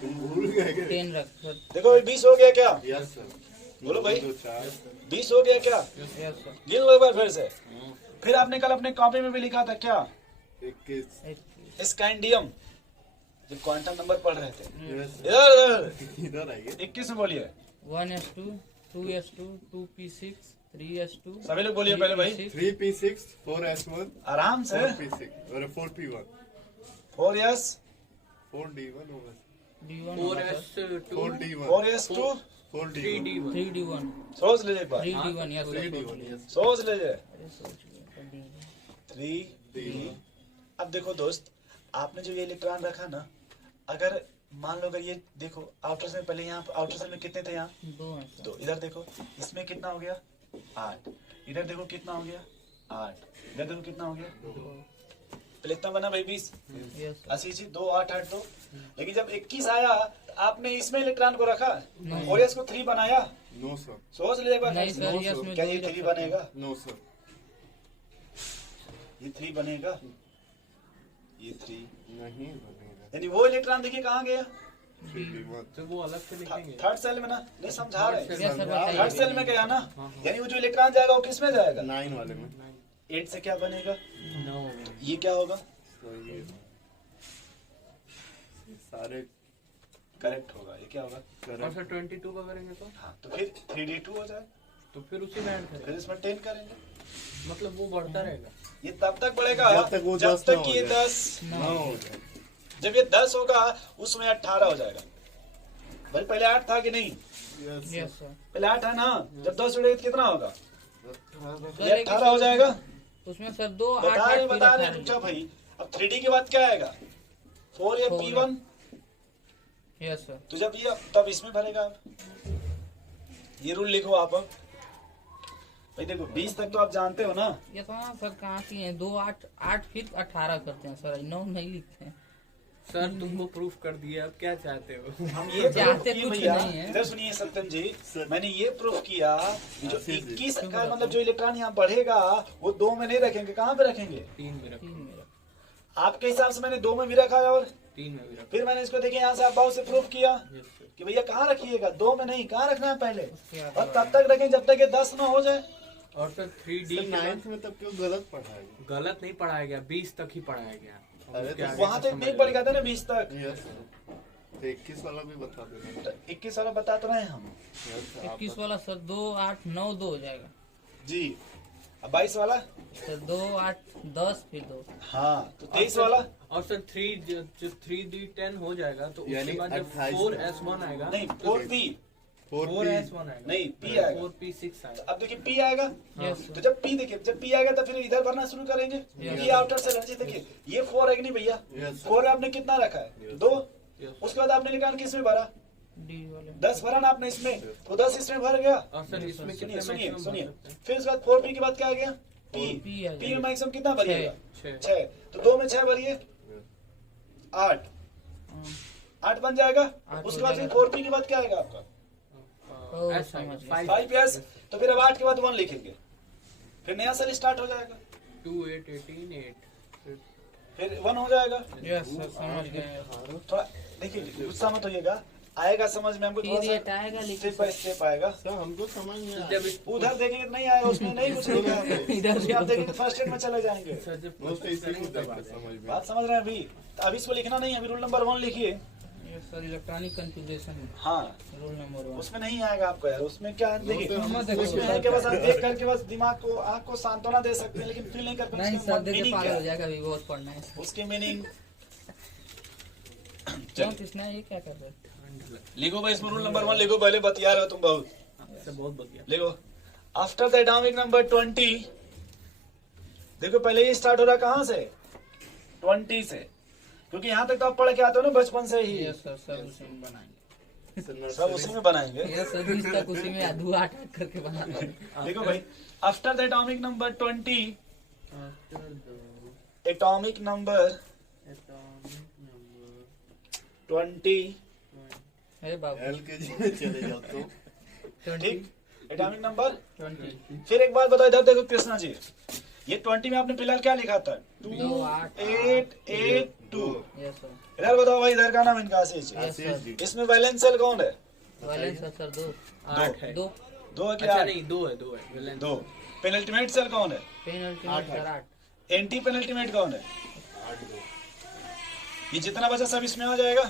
तुम भूल गए क्या? 10 रख सर। देखो 20 हो गया क्या? Yes sir. बोलो भाई। 2 4 20 हो गया क्या? Yes sir. गिन लो एक बार फिर से। फिर आपने कल अपने कॉपी में भी लिखा था क्या? 21 स्कैंडियम, जब क्वांटम नंबर पढ़ रहे थे। Yes sir. इधर इधर आइए। 21 में बोलिए। 1s2 2s2 2p6 3s2 सभी लोग बोलिए पहले भाई। 3p6 4s1 आराम से। 4p6 और 4p1 4s 4d1 होगा। d1 4s2 4d1 4s2 4d1 3d1 3d1 सोच लीजिए एक बार। 3d1 yes sir. 3d1 yes सोच लीजिए। अरे सोच लिया 3 अब देखो दोस्त, आपने जो ये इलेक्ट्रॉन रखा ना, अगर मान लो अगर ये देखो आउटर सेल, पहले यहाँ आउटर सेल में कितने थे? यहाँ 2 है सर। तो इधर देखो इसमें कितना हो गया? 8। इधर देखो कितना हो गया? 8। इधर देखो कितना हो गया? पहले इतना बना भाई 20 यस सर। 80 जी 2 8 8 2। लेकिन जब 21 आया तो आपने इसमें इलेक्ट्रॉन को रखा नहीं। और इसको 3 बनाया। No sir. सोच लीजिए एक बार। नहीं सर, नो यस सर। में क्या दो ये ही 3 रखा था। बनेगा? No sir. ये 3 बनेगा, ये 3। नहीं बनेगा। यानी वो इलेक्ट्रॉन देखिए कहाँ गया? 3d1 तो वो अलग से लिखेंगे। थर्ड सेल में ना। नहीं समझा रहे? यस सर थर्ड सेल में बताइए। गया ना, यानी वो जो इलेक्ट्रॉन जाएगा वो किस में जाएगा? 9 वाले में। 8 से क्या बनेगा? 9 ये क्या होगा? तो ये सारे करेक्ट होगा। ये क्या होगा? और करेक्ट। सर 22 का करेंगे तो हाँ, तो फिर 3d2 हो जाए, तो फिर उसी में ऐड फिर करेंगे, इसमें 10 करेंगे। मतलब वो बढ़ता रहेगा। ये तब तक बढ़ेगा जब तक वो जब 10 ना तक हो ये जाए। 10। 9 हो जाए। जब ये 10 होगा उसमें 18 हो जाएगा। भाई पहले 8 था कि नहीं? Yes yes sir. पहले 8 है ना। जब 10 जुड़ेगा तो कितना होगा? सर। ये 18 हो जाएगा। उसमें सर 2 8 बता 8 रहे फिर बता रहे 18 चुपचाप भाई। अब 3D के बाद क्या आएगा? 4 या 4 P1। Yes sir. तो जब ये तब इसमें भरेगा आप। ये रूल लिखो आप। अब भाई देखो 20 तक तो आप जानते हो ना। ये तो हाँ सर कहाँ की है 2 8 8 फिर 18 करते हैं सर 9 नहीं लिखते हैं। सर तुमको प्रूफ कर दिया, अब क्या चाहते हो? हम ये प्रूफ चाहते किए कुछ भैया। नहीं है। इधर सुनिए सत्यम जी, सर। मैंने ये प्रूफ किया कि जो आशीष जी। 21 का मतलब जो इलेक्ट्रॉन यहाँ बढ़ेगा वो 2 में नहीं रखेंगे। कहाँ पे रखेंगे? 3 में रखो, 3 में आपके हिसाब से मैंने 2 में भी रखा है और 3 में भी रखो। फिर मैंने इसको देखिए यहाँ से आप बाहु से प्रूफ किया यस सर। कि भैया कहाँ रखिएगा? 2 में नहीं, कहाँ रखना है पहले? उसके बाद और तब तक रखें जब तक ये 10 ना हो जाए। और सर 3D सर के बाद 9th में तब क्यों गलत पढ़ाएगा? गलत नहीं पढ़ाया गया, 20 तक ही पढ़ाया गया। अरे उसके तो आगे वहां से तक समझ नहीं लो। पड़ गया था ना 20 तक। Yes sir. तो 21 वाला भी बता देना। तो 21 वाला बता तो रहे हैं हम यस सर, आप 21 वाला सर 2 8 9 2 हो जाएगा जी। अब 22 वाला, सर 2 8 10 फिर 2 हाँ तो 23 वाला और सर 3D10 हो जाएगा तो उसके यानी बाद जब 28 4S1 आएगा नहीं तो 4P 4S1 आएगा नहीं, P आएगा। 4P6 आएगा। अब देखिए P आएगा। यस तो सर जब P देखिए, जब P आएगा तो फिर इधर भरना शुरू करेंगे। Yes. ये आउटर सेल है। देखिए ये 4 है कि नहीं भैया? Yes. 4 आपने कितना रखा है? Yes. 2। Yes. उसके बाद आपने निकाल किस में भरा? डी वाले 10 भरा ना आपने इसमें, तो 10 इसमें भर गया। और सर इसमें कितने सुनिए मैक्सिमम सुनिए भर सकते हैं? फिर उसके बाद 4P के बाद क्या आ गया? P। 4P आ P में जाएगा। मैक्सिमम कितना भरिएगा? 6। 6। तो 2 में 6 भरिए, 8 हाँ। 8 बन जाएगा। आठ उसके हो बाद फिर जाएगा। 4P के बाद क्या आएगा आपका? ओह, S आएगा, समझ गया। 5 5 यस। तो फिर अब 8 के बाद 1 लिखेंगे, फिर नया सेल स्टार्ट हो जाएगा, 2 8 18 8 फिर 1 हो जाएगा। यस सर समझ गए थोड़ा देखिए गुस्सा मत होइएगा, आएगा समझ में हमको। थोड़ा पीरियड सा आएगा लेकिन स्टेप बाय स्टेप आएगा। सर हमको समझ में तो आया। जब इस- उधर देखेंगे तो नहीं आएगा, उसमें नहीं कुछ लिखा है। इधर उसमें आप देखेंगे फर्स्ट एड में चले जाएंगे। सर जब दोस्त कोशिश इसी को करेंगे देख तब आ के जाएगा। समझ में बात समझ रहे हैं अभी? तो अभी इसको लिखना नहीं है, अभी रूल नंबर 1 लिखिए। यस सर इलेक्ट्रॉनिक कॉन्फ़िगरेशन हाँ रूल नंबर 1 उसमें नहीं आएगा आपको यार, उसमें क्या है देखिए, हम देखो उसमें है कि बस आप देख करके बस दिमाग को, आँख को सांत्वना दे सकते हैं, लेकिन फील नहीं कर पाते नहीं उसके सर देखिए meaning पागल क्या हो है, जाएगा अभी बहुत पढ़ना है उसकी मीनिंग। क्यों कृष्णा ये क्या कर रहे हैं लिखो भाई इसमें रूल नंबर 1 लिखो, पहले बतिया रहे हो तुम बहुत। सर बहुत बढ़िया। देखो आफ्टर द एटॉमिक नंबर 20, देखो पहले ये स्टार्ट हो रहा कहाँ से? 20 से, क्योंकि यहाँ तक तो आप पढ़ के आते हो ना बचपन से ही, यस सर, सब उसी में बनाएंगे। सब उसी में बनाएंगे। यस सर, 20 तक उसी में आधू आठ करके बनाते हैं। देखो भाई, after the atomic number 20, after the atomic number atomic number 20, अरे बाबू, LKG में चले जाते हो। 20 ठीक, एटॉमिक नंबर। 20 फिर एक बात बताओ, इधर देखो कृष्णा जी, ये 20 में आपने फिलहाल क्या लिखा था? 2 दो, आठ, 8 8 2। यस सर, इधर बताओ भाई, इधर का नाम इनका आशीष। Yes sir. इसमें वैलेंस सेल कौन है? वैलेंस है सर 2 8 है। 2 दो है कि अच्छा आठ? नहीं, 2 है, 2 है वैलेंस। दो। पेनल्टीमेट सेल कौन है? पेनल्टी सर 8 एंटी पेनल्टीमेट कौन है? 8-2। ये जितना बचा सब इसमें आ जाएगा।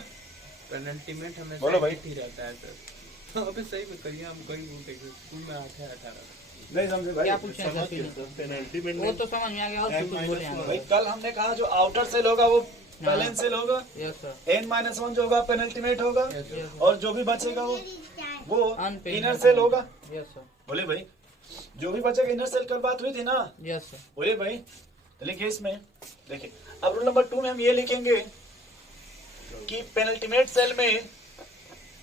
पेनल्टीमेट हमेशा बोलो भाई। एक ही रहता है सर। अबे सही में करिए, हम कहीं बोलते हैं स्कूल में 8 है 18। नहीं समझे भाई? क्या पूछे सर? समझ फिर गए सर, पेनल्टी में वो तो समझ में आ गया, और N कुछ बोले -1। भाई हैं। कल हमने कहा जो आउटर सेल होगा वो बैलेंस सेल होगा, यस सर, N-1 जो होगा पेनल्टीमेट होगा, यस और जो भी बचेगा वो Unpenalty। इनर सेल होगा। यस सर, बोले भाई, जो भी बचेगा इनर सेल कल बात हुई थी ना? यस सर, बोले भाई, तो लिखिए इसमें, देखिए अब रूल नंबर 2 में हम ये लिखेंगे कि पेनल्टीमेट सेल में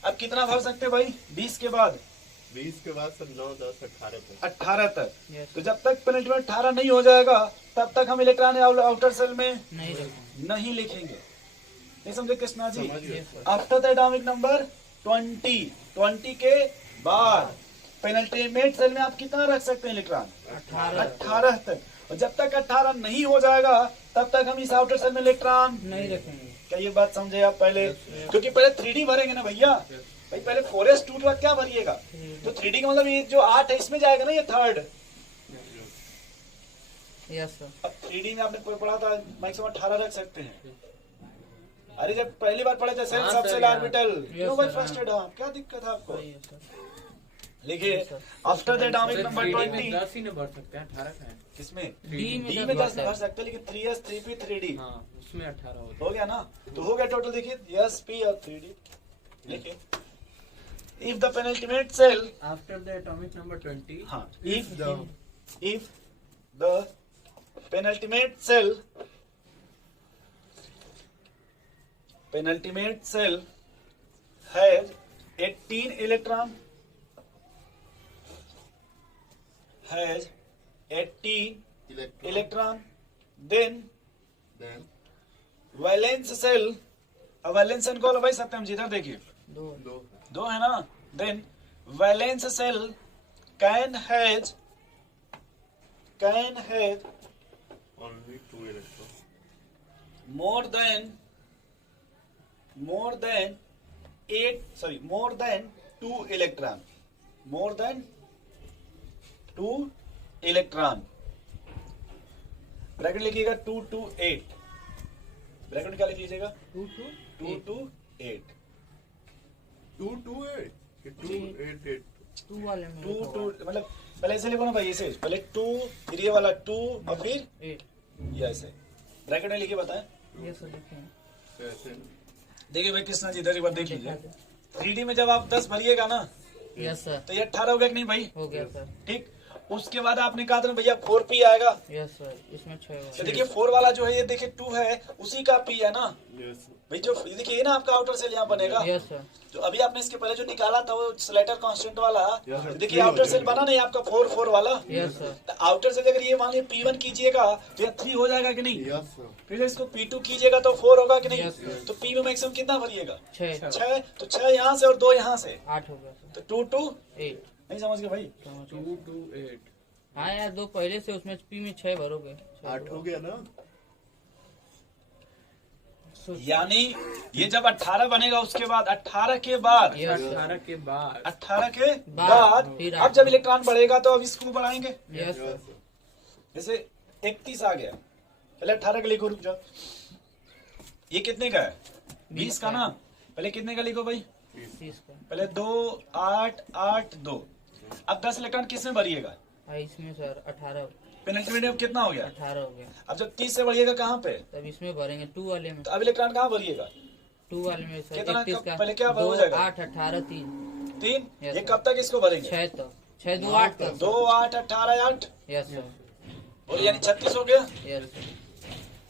अब कितना भर सकते हैं भाई? 20 के बाद 20 के बाद सर 9, 10, 18 पे। 18 तक। यस तो जब तक पेनल्टीमेट 18 नहीं हो जाएगा तब तक हम इलेक्ट्रॉन आउटर सेल में नहीं रखेंगे। नहीं लिखेंगे। नहीं समझे कृष्णा जी? समझ गए। Yes sir, after the atomic number 20 के बाद पेनल्टीमेट सेल में आप कितना रख सकते हैं इलेक्ट्रॉन? 18 तक। और जब तक 18 नहीं हो जाएगा तब तक हम इस आउटर सेल में इलेक्ट्रॉन नहीं रखेंगे। क्या ये बात समझे आप पहले? क्योंकि पहले 3D भरेंगे ना भैया भाई, पहले 4s2 के बाद क्या भरिएगा? तो 3D का मतलब ये जो 8 है इसमें जाएगा ना, ये थर्ड। यस सर, अब 3D में आपने पढ़ा था मैक्सिमम 18 रख सकते हैं। अरे जब पहली बार पढ़े थे सेल हाँ सब सर, सेल यार। ऑर्बिटल, क्यों Yes, भाई sir, फ्रस्ट्रेटेड? हाँ, क्या दिक्कत है आपको? सही है सर। लिखिए Yes, sir। After the atomic sir, number 3D में 20 10 ही न भर सकते हैं, 18 का है। किसमें? डी में डी 10 में 10 भरता भर है। सकते हैं, लेकिन 3s 3p 3D हाँ, उसमें 18 होता हो गया ना? तो हो गया टोटल। देखिए s p और 3D लिखिए। इफ द पेनल्टीमेट सेल, है। आफ्टर द एटॉमिक नंबर 20, हाँ, if the penultimate cell has 18 electron, then Then valence cell, अब वैलेंस सेल को भाई सत्यम जी इधर देखिए, 2 दो है ना? then valence cell can have only 2 electrons. more than 2 electron, more than 2 electron। Bracket लिखिएगा 2 to 8। ब्रैकेट में क्या लिख लीजिएगा? 2 2 to 8। 2 to 8 कि 2 8 8 2 वाले में 2 लिखा to हुआ मतलब पहले ऐसे लिखो ना भाई, ऐसे पहले 2 फिर ये वाला 2 और फिर है। 8 ये ऐसे ब्रैकेट में लिखिए, बताएं। ये सब लिखे हैं। कैसे? देखिए भाई कृष्णा जी इधर एक बार देख दिखा लीजिए। दो। 3D में जब आप 10 भरिएगा ना यस सर, तो ये 18 हो गया कि नहीं भाई? हो गया सर। ठीक। उसके बाद आपने कहा था ना भैया 4p आएगा। यस सर, इसमें 6 तो हुआ। देखिए 4 वाला जो है ये देखिए 2 है, उसी का p है ना Yes. भाई। जो ये देखिए ये ना आपका आउटर सेल यहाँ बनेगा। यस सर, जो अभी आपने इसके पहले जो निकाला था वो स्लेटर कांस्टेंट वाला, Yes, sir. तो देखिए आउटर सेल बना नहीं आपका 4 4 वाला। यस सर, तो आउटर सेल अगर ये मान लीजिए P1 कीजिएगा तो ये 3 हो जाएगा कि नहीं? Yes, sir. फिर इसको P2 कीजिएगा तो 4 होगा कि नहीं? Yes, sir. तो P में मैक्सिमम कितना भरिएगा? 6 6। तो 6 यहाँ से और 2 यहाँ से, 8 हो गया सर। तो 2 to 8 नहीं समझ गए भाई? समझ 2 गए। to 8। हाँ यार, 2 पहले से उसमें पी में 6 भरोगे। 8 हो गया ना? यानी ये जब 18 बनेगा उसके बाद 18 के बाद यस सर, 18 के बाद 18 के बाद, बाद फिर अब जब इलेक्ट्रॉन बढ़ेगा तो अब इसको बढ़ाएंगे। Yes Yes, sir, sir. जैसे 31 आ गया, पहले 18 का लिखो, रुक जाओ। ये कितने का है? 20 का ना? पहले कितने का लिखो भाई? 30 का। पहले 2 8 8 2। अब 10 इलेक्ट्रॉन किस में भरिएगा? हाँ, इसमें सर 18 पेनल्टीमेट में कितना हो गया? 18 हो गया। अब जब 30 से बढ़िएगा कहाँ पे? तब इसमें भरेंगे 2 वाले में। तो अब इलेक्ट्रॉन कहाँ भरिएगा? 2 वाले में सर कितना 31 का। पहले क्या हो 2 जाएगा? 8 18 3 3। Yes, ये sir. कब तक इसको भरेंगे? 6 तक। 6 2 8 तक। 2 8 18 8 यस सर, और यानी 36 हो गया। Yes sir.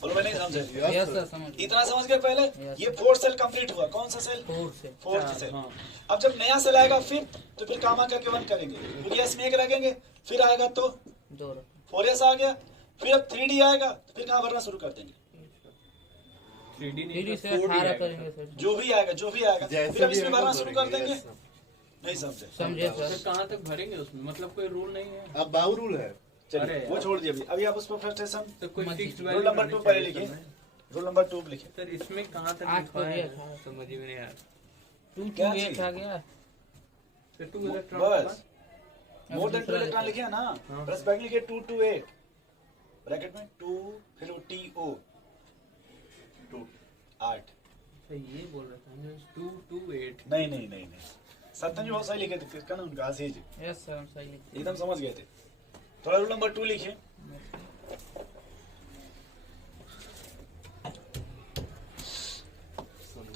बोलो भाई नहीं समझे? यस सर समझ गए। इतना समझ गए पहले? Yes. ये फोर्थ सेल कंप्लीट हुआ। कौन सा सेल? फोर से फोर्थ सेल। हाँ। अब जब नया सेल आएगा तो फिर कामा करके 1 करेंगे, फिर यस में 1 रखेंगे, फिर आएगा तो दो रखो। 4s आ गया, फिर अब 3D आएगा तो फिर कहाँ भरना शुरू कर देंगे? 3D नहीं थ्री सर, से 4D 18 आएगा करेंगे सर। सर। जो भी आएगा फिर अब इसमें भरना शुरू कर देंगे। नहीं समझे? समझे सर सर। कहाँ तक भरेंगे उसमें, मतलब कोई रूल नहीं है? अब बाउ रूल है। चलिए अरे वो यार। छोड़ दिए। अभी आप उस पर फ्रस्ट्रेशन तो कोई मत फिक्स दीजिए। रूल नंबर 2 पहले लिखिए। रूल नंबर 2 लिखिए। सर इसमें कहाँ तक 8 लिखा को है? दिया था। समझ में नहीं आ रहा। 2 क्या 2 चीज़? 8 आ गया। फिर 2 इलेक्ट्रॉन बस अब मोर देन 2 दूसरा इलेक्ट्रॉन लिखो। लिखिए ना। हाँ। प्लस बैक लिखिए 2 to 8 ब्रैकेट में 2 फिर वो TO 8। सर ये बोल रहा था 2 to 8। नहीं सत्यन जी बहुत सही लिखे थे। किसका नाम? उनका आशीष जी। यस सर हम सही लिखे। एकदम समझ गए थे। थोड़ा रूल नंबर 2 लिखिए।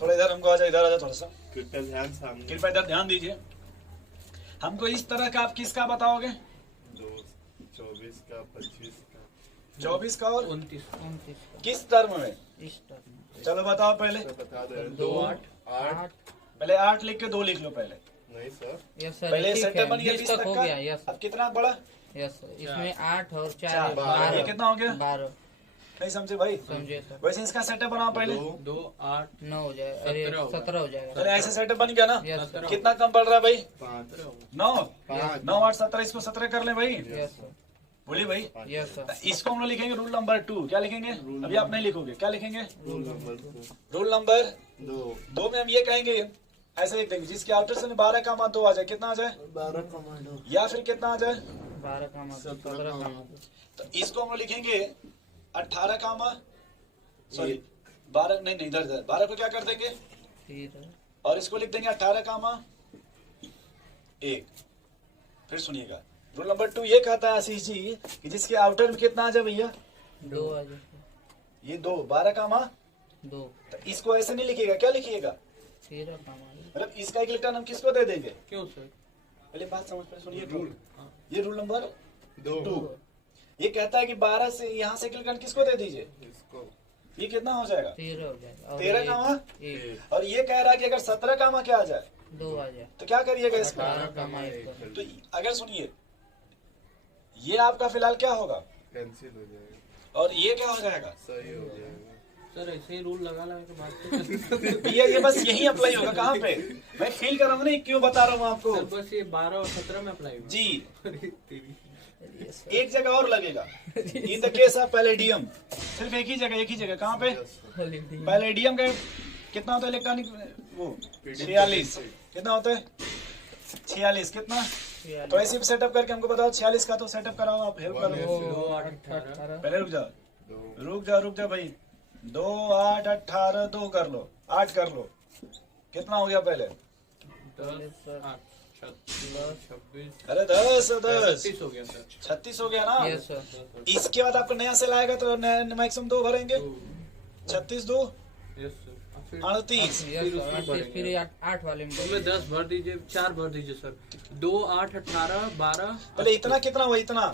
थोड़ा इधर हमको आ जाए थोड़ा सा। कृपया ध्यान सामने। कृपया इधर ध्यान दीजिए। हमको इस तरह का आप किसका बताओगे? 2 24 का 25 का 24 का और 29। 29 का किस टर्म में? इस टर्म में। चलो बताओ पहले। सर बता दे। 2 8 8 पहले 8 लिख के 2 लिख लो पहले। नहीं सर। यस सर पहले ठीक सेंटर है। बन गया 20 20 तक तक हो का। गया। यस अब कितना बढ़ा? यस सर इसमें 8 और 4 चार। 12 ये कितना हो गया? 12 नहीं समझे भाई? समझे सर। वैसे इसका सेटअप बनाओ पहले। 2 8 9 हो जाएगा। अरे 17 होगा। 17 हो जाएगा। पहले ऐसे सेटअप बन गया ना। Yes sir. कितना कम पड़ रहा है भाई? 5 9 5 9 8 17 इसको 17 कर ले भाई। Yes sir. बोलिए भाई। Yes sir. इसको हम लोग लिखेंगे रूल नंबर 2। क्या लिखेंगे? अभी आप नहीं लिखोगे। क्या लिखेंगे? रूल नंबर 2 रूल नंबर 2 2 में हम ये कहेंगे, ऐसे लिख देंगे जिसके आउटर से 12 का मान 2 आ जाए। कितना आ जाए? 12 कमांडो या फिर कितना आ जाए? 12 का मतलब 17 का मतलब तो इसको हम लोग लिखेंगे 18 का मान, सॉरी 12 नहीं इधर 12 को क्या कर देंगे फिर और इसको लिख देंगे 18 का मान 1। फिर सुनिएगा रूल नंबर 2 ये कहता है आशीष जी कि जिसके आउटर में कितना आ जाए भैया? 2 आ जाए। ये 2 12 का मान 2 तो इसको ऐसे नहीं लिखिएगा। क्या लिखिएगा? 13 का मतलब मतलब इसका एक इलेक्ट्रॉन हम किसको दे देंगे? क्यों सर? पहले बात समझ पहले सुनिए। रूल ये रूल नंबर 2 2 ये कहता है कि 12 से यहाँ से इलेक्ट्रॉन किसको दे दीजिए? इसको ये कितना हो जाएगा? 13 हो जाएगा। 13 का मान 1 और ये कह रहा है कि अगर 17 का मान क्या आ जाए 2 आ जाए। तो क्या करिएगा इसका? 18 का मान 1 तो अगर सुनिए ये आपका फिलहाल क्या होगा कैंसिल हो जाएगा और ये क्या हो जाएगा? सही हो जाएगा। सर ऐसे ही रूल लगा के बात भैया ये बस यही अप्लाई होगा। कहाँ पे? मैं फील कर रहा हूँ ना, क्यों बता रहा हूँ आपको सर बस ये 12 और 17 में अप्लाई होगा। जी। अरे तेरी। एक जगह और लगेगा in the case of palladium. सिर्फ एक ही जगह। कहाँ पे? पैलेडियम का कितना होता है इलेक्ट्रॉनिक वो 46 कितना होता है? 46 कितना? तो ऐसे भी सेटअप करके हमको बताओ 46 का तो सेटअप कराओ आप। हेल्प करो। 2 8 18। पहले रुक जाओ भाई। 2 8 18 2 कर लो 8 कर लो। कितना हो गया पहले? 10 8 26 अरे 10 36 हो गया सर। 36 हो गया ना। Yes sir. इसके बाद आपको नया सेल आएगा तो मैक्सिमम 2 भरेंगे। 36 2 यस सर। फिर 38 यस सर। फिर 8 वाले में उसमें 10 भर दीजिए, 4 भर दीजिए सर। 2 8 18 12। पहले इतना कितना हुआ? इतना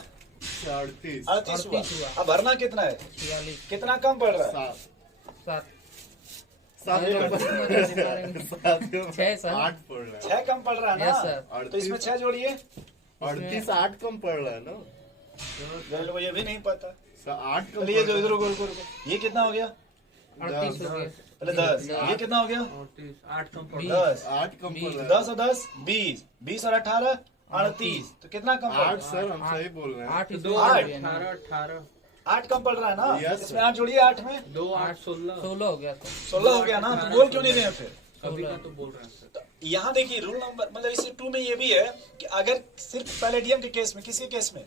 38 38 हुआ। 38 हुआ। अब भरना कितना है? 46 कितना कम पड़ रहा है? 7 7 7 छह सर। 8 पड़ रहा है। 6 कम पड़ रहा है यस ना। सर। तो इसमें 6 जोड़िए। 38 8 कम पड़ रहा है ना गैल को ये भी नहीं पता। सर 8 कम चलिए जो पड़ इधर रहा रुको ये कितना हो गया? 38 हो गया। पहले 10 ये कितना हो गया? 8 कम पड़ 10 है। 8 कम पड़ रहा है। 10 और 10 20 20 और 18 38 तो कितना कम पड़ 8 रहा सर हम सही बोल रहे हैं। 8 2 आठ। 8 18 18 है? 8 कम पड़ रहा है ना। Yes, इसमें sir. 8 जोड़िए 8 में 2 8 16। 16 हो गया सर। 16 हो गया ना। तो बोल क्यों नहीं रहे हैं फिर? अभी का तो बोल रहे हैं सर। यहाँ देखिए रूल नंबर मतलब इस 2 में ये भी है कि अगर सिर्फ पैलेडियम के केस में, किसी केस में,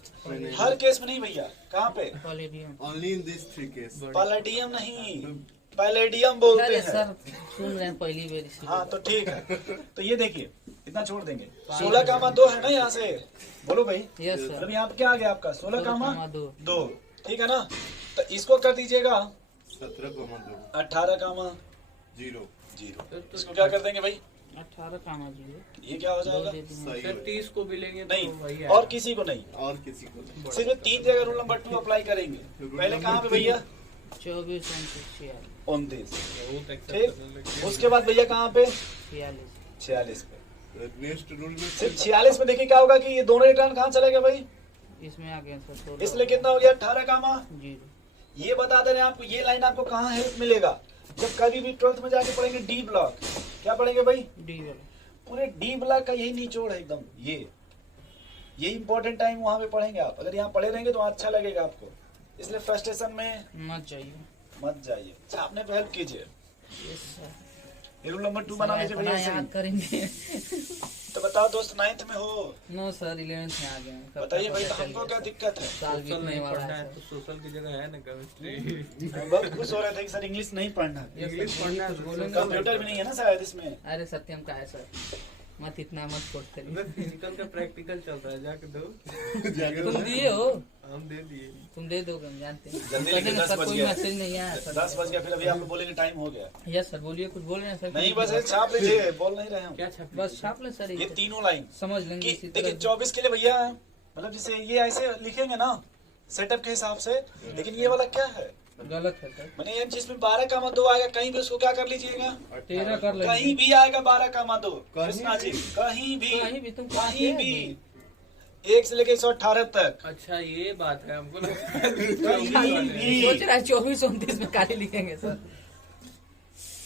हर केस में नहीं भैया। कहाँ पे? Palladium. Only in these 3 cases. Palladium नहीं पैलेडियम बोलते अरे हैं। सर सुन रहे हैं पहली बार इसी हाँ तो ठीक है। तो ये देखिए इतना छोड़ देंगे। 16 का मान 2 है ना यहाँ से। बोलो भाई। Yes sir. मतलब यहाँ पे क्या आ गया आपका? 16 का मान 2 2 ठीक है ना। तो इसको कर दीजिएगा 17 को मत दो 18 का मान 0 0। इसको क्या कर देंगे भाई? 18 का मान जी ये क्या हो जाएगा? सही सर है। 30 को भी लेंगे तो वही नहीं आएगा। और किसी को नहीं। और किसी को नहीं। सिर्फ 3 जगह रूल नंबर 2 अप्लाई करेंगे। पहले कहाँ पे भैया? 24 29 29। वो तो ठीक, उसके बाद भैया कहाँ पे? 46 46 पे। नेक्स्ट रूल में सिर्फ 46 में देखिए क्या होगा कि ये दोनों इलेक्ट्रॉन कहाँ चले गए भाई? इसमें आ गया सर 16 इसलिए कितना हो गया? 18 कामा। जीरो। ये बता दे रहे हैं आपको, ये लाइन आपको कहाँ हेल्प मिलेगा? जब कभी भी 12th में जाके पढ़ेंगे डी ब्लॉक। क्या पढ़ेंगे भाई? डी वाला पूरे डी ब्लॉक का यही निचोड़ है एकदम। ये इंपॉर्टेंट टाइम वहां पे पढ़ेंगे आप। अगर यहाँ पढ़े रहेंगे तो अच्छा लगेगा आपको, इसलिए फ्रस्ट्रेशन में मत जाइए। मत जाइए। छापने पे हेल्प कीजिए। Yes sir. ये रूल नंबर 2 बना लीजिए भैया याद ऐसे। करेंगे। तो बताओ दोस्त, 9th में हो, नो सर 11th में आ गए हैं। बताइए भाई, तो हमको क्या दिक्कत है? साल सोशल बीतने नहीं वाला पढ़ना है है तो सर। सोशल की जगह है ना केमिस्ट्री। हम बहुत खुश हो रहे थे कि सर इंग्लिश नहीं पढ़ना। इंग्लिश पढ़ना है तो बोलेंगे कंप्यूटर भी नहीं है ना शायद इसमें। अरे सत्यम का है सर, मत इतना मत कोट करिए। उधर फिजिकल का प्रैक्टिकल चल रहा है, जाके दो। जाके तुम दिए हो? हम दे दिए। तुम दे दोगे, हम जानते हैं। जल्दी कर देंगे लेकिन 10 सर, बज कोई गया। मैसेज नहीं आया सर। 10 बज गया, फिर अभी आप लोग बोलेंगे टाइम हो गया। यस सर, बोलिए, कुछ बोल रहे हैं सर? नहीं बस ये छाप लीजिए, बोल नहीं रहे हम। क्या छप? बस छाप ले सर, ये ये तीनों लाइन समझ लेंगे कि इसी देखिए तरह। 24 के लिए भैया, मतलब जैसे ये ऐसे लिखेंगे ना सेटअप के हिसाब से, लेकिन ये वाला क्या है? गलत है सर। मैंने ये जिसमें 12 का मत 2 आएगा, कहीं भी उसको क्या कर लीजिएगा? 13 कर लेंगे। कहीं भी आएगा 12 का मत 2। कहीं कृष्णा जी, कहीं भी, कहीं भी, तुम कहीं कहाँ भी 1 से लेके 118 तक। अच्छा ये बात है, हमको कहीं भी। सोच रहा है 24 29 में काली लिखेंगे सर।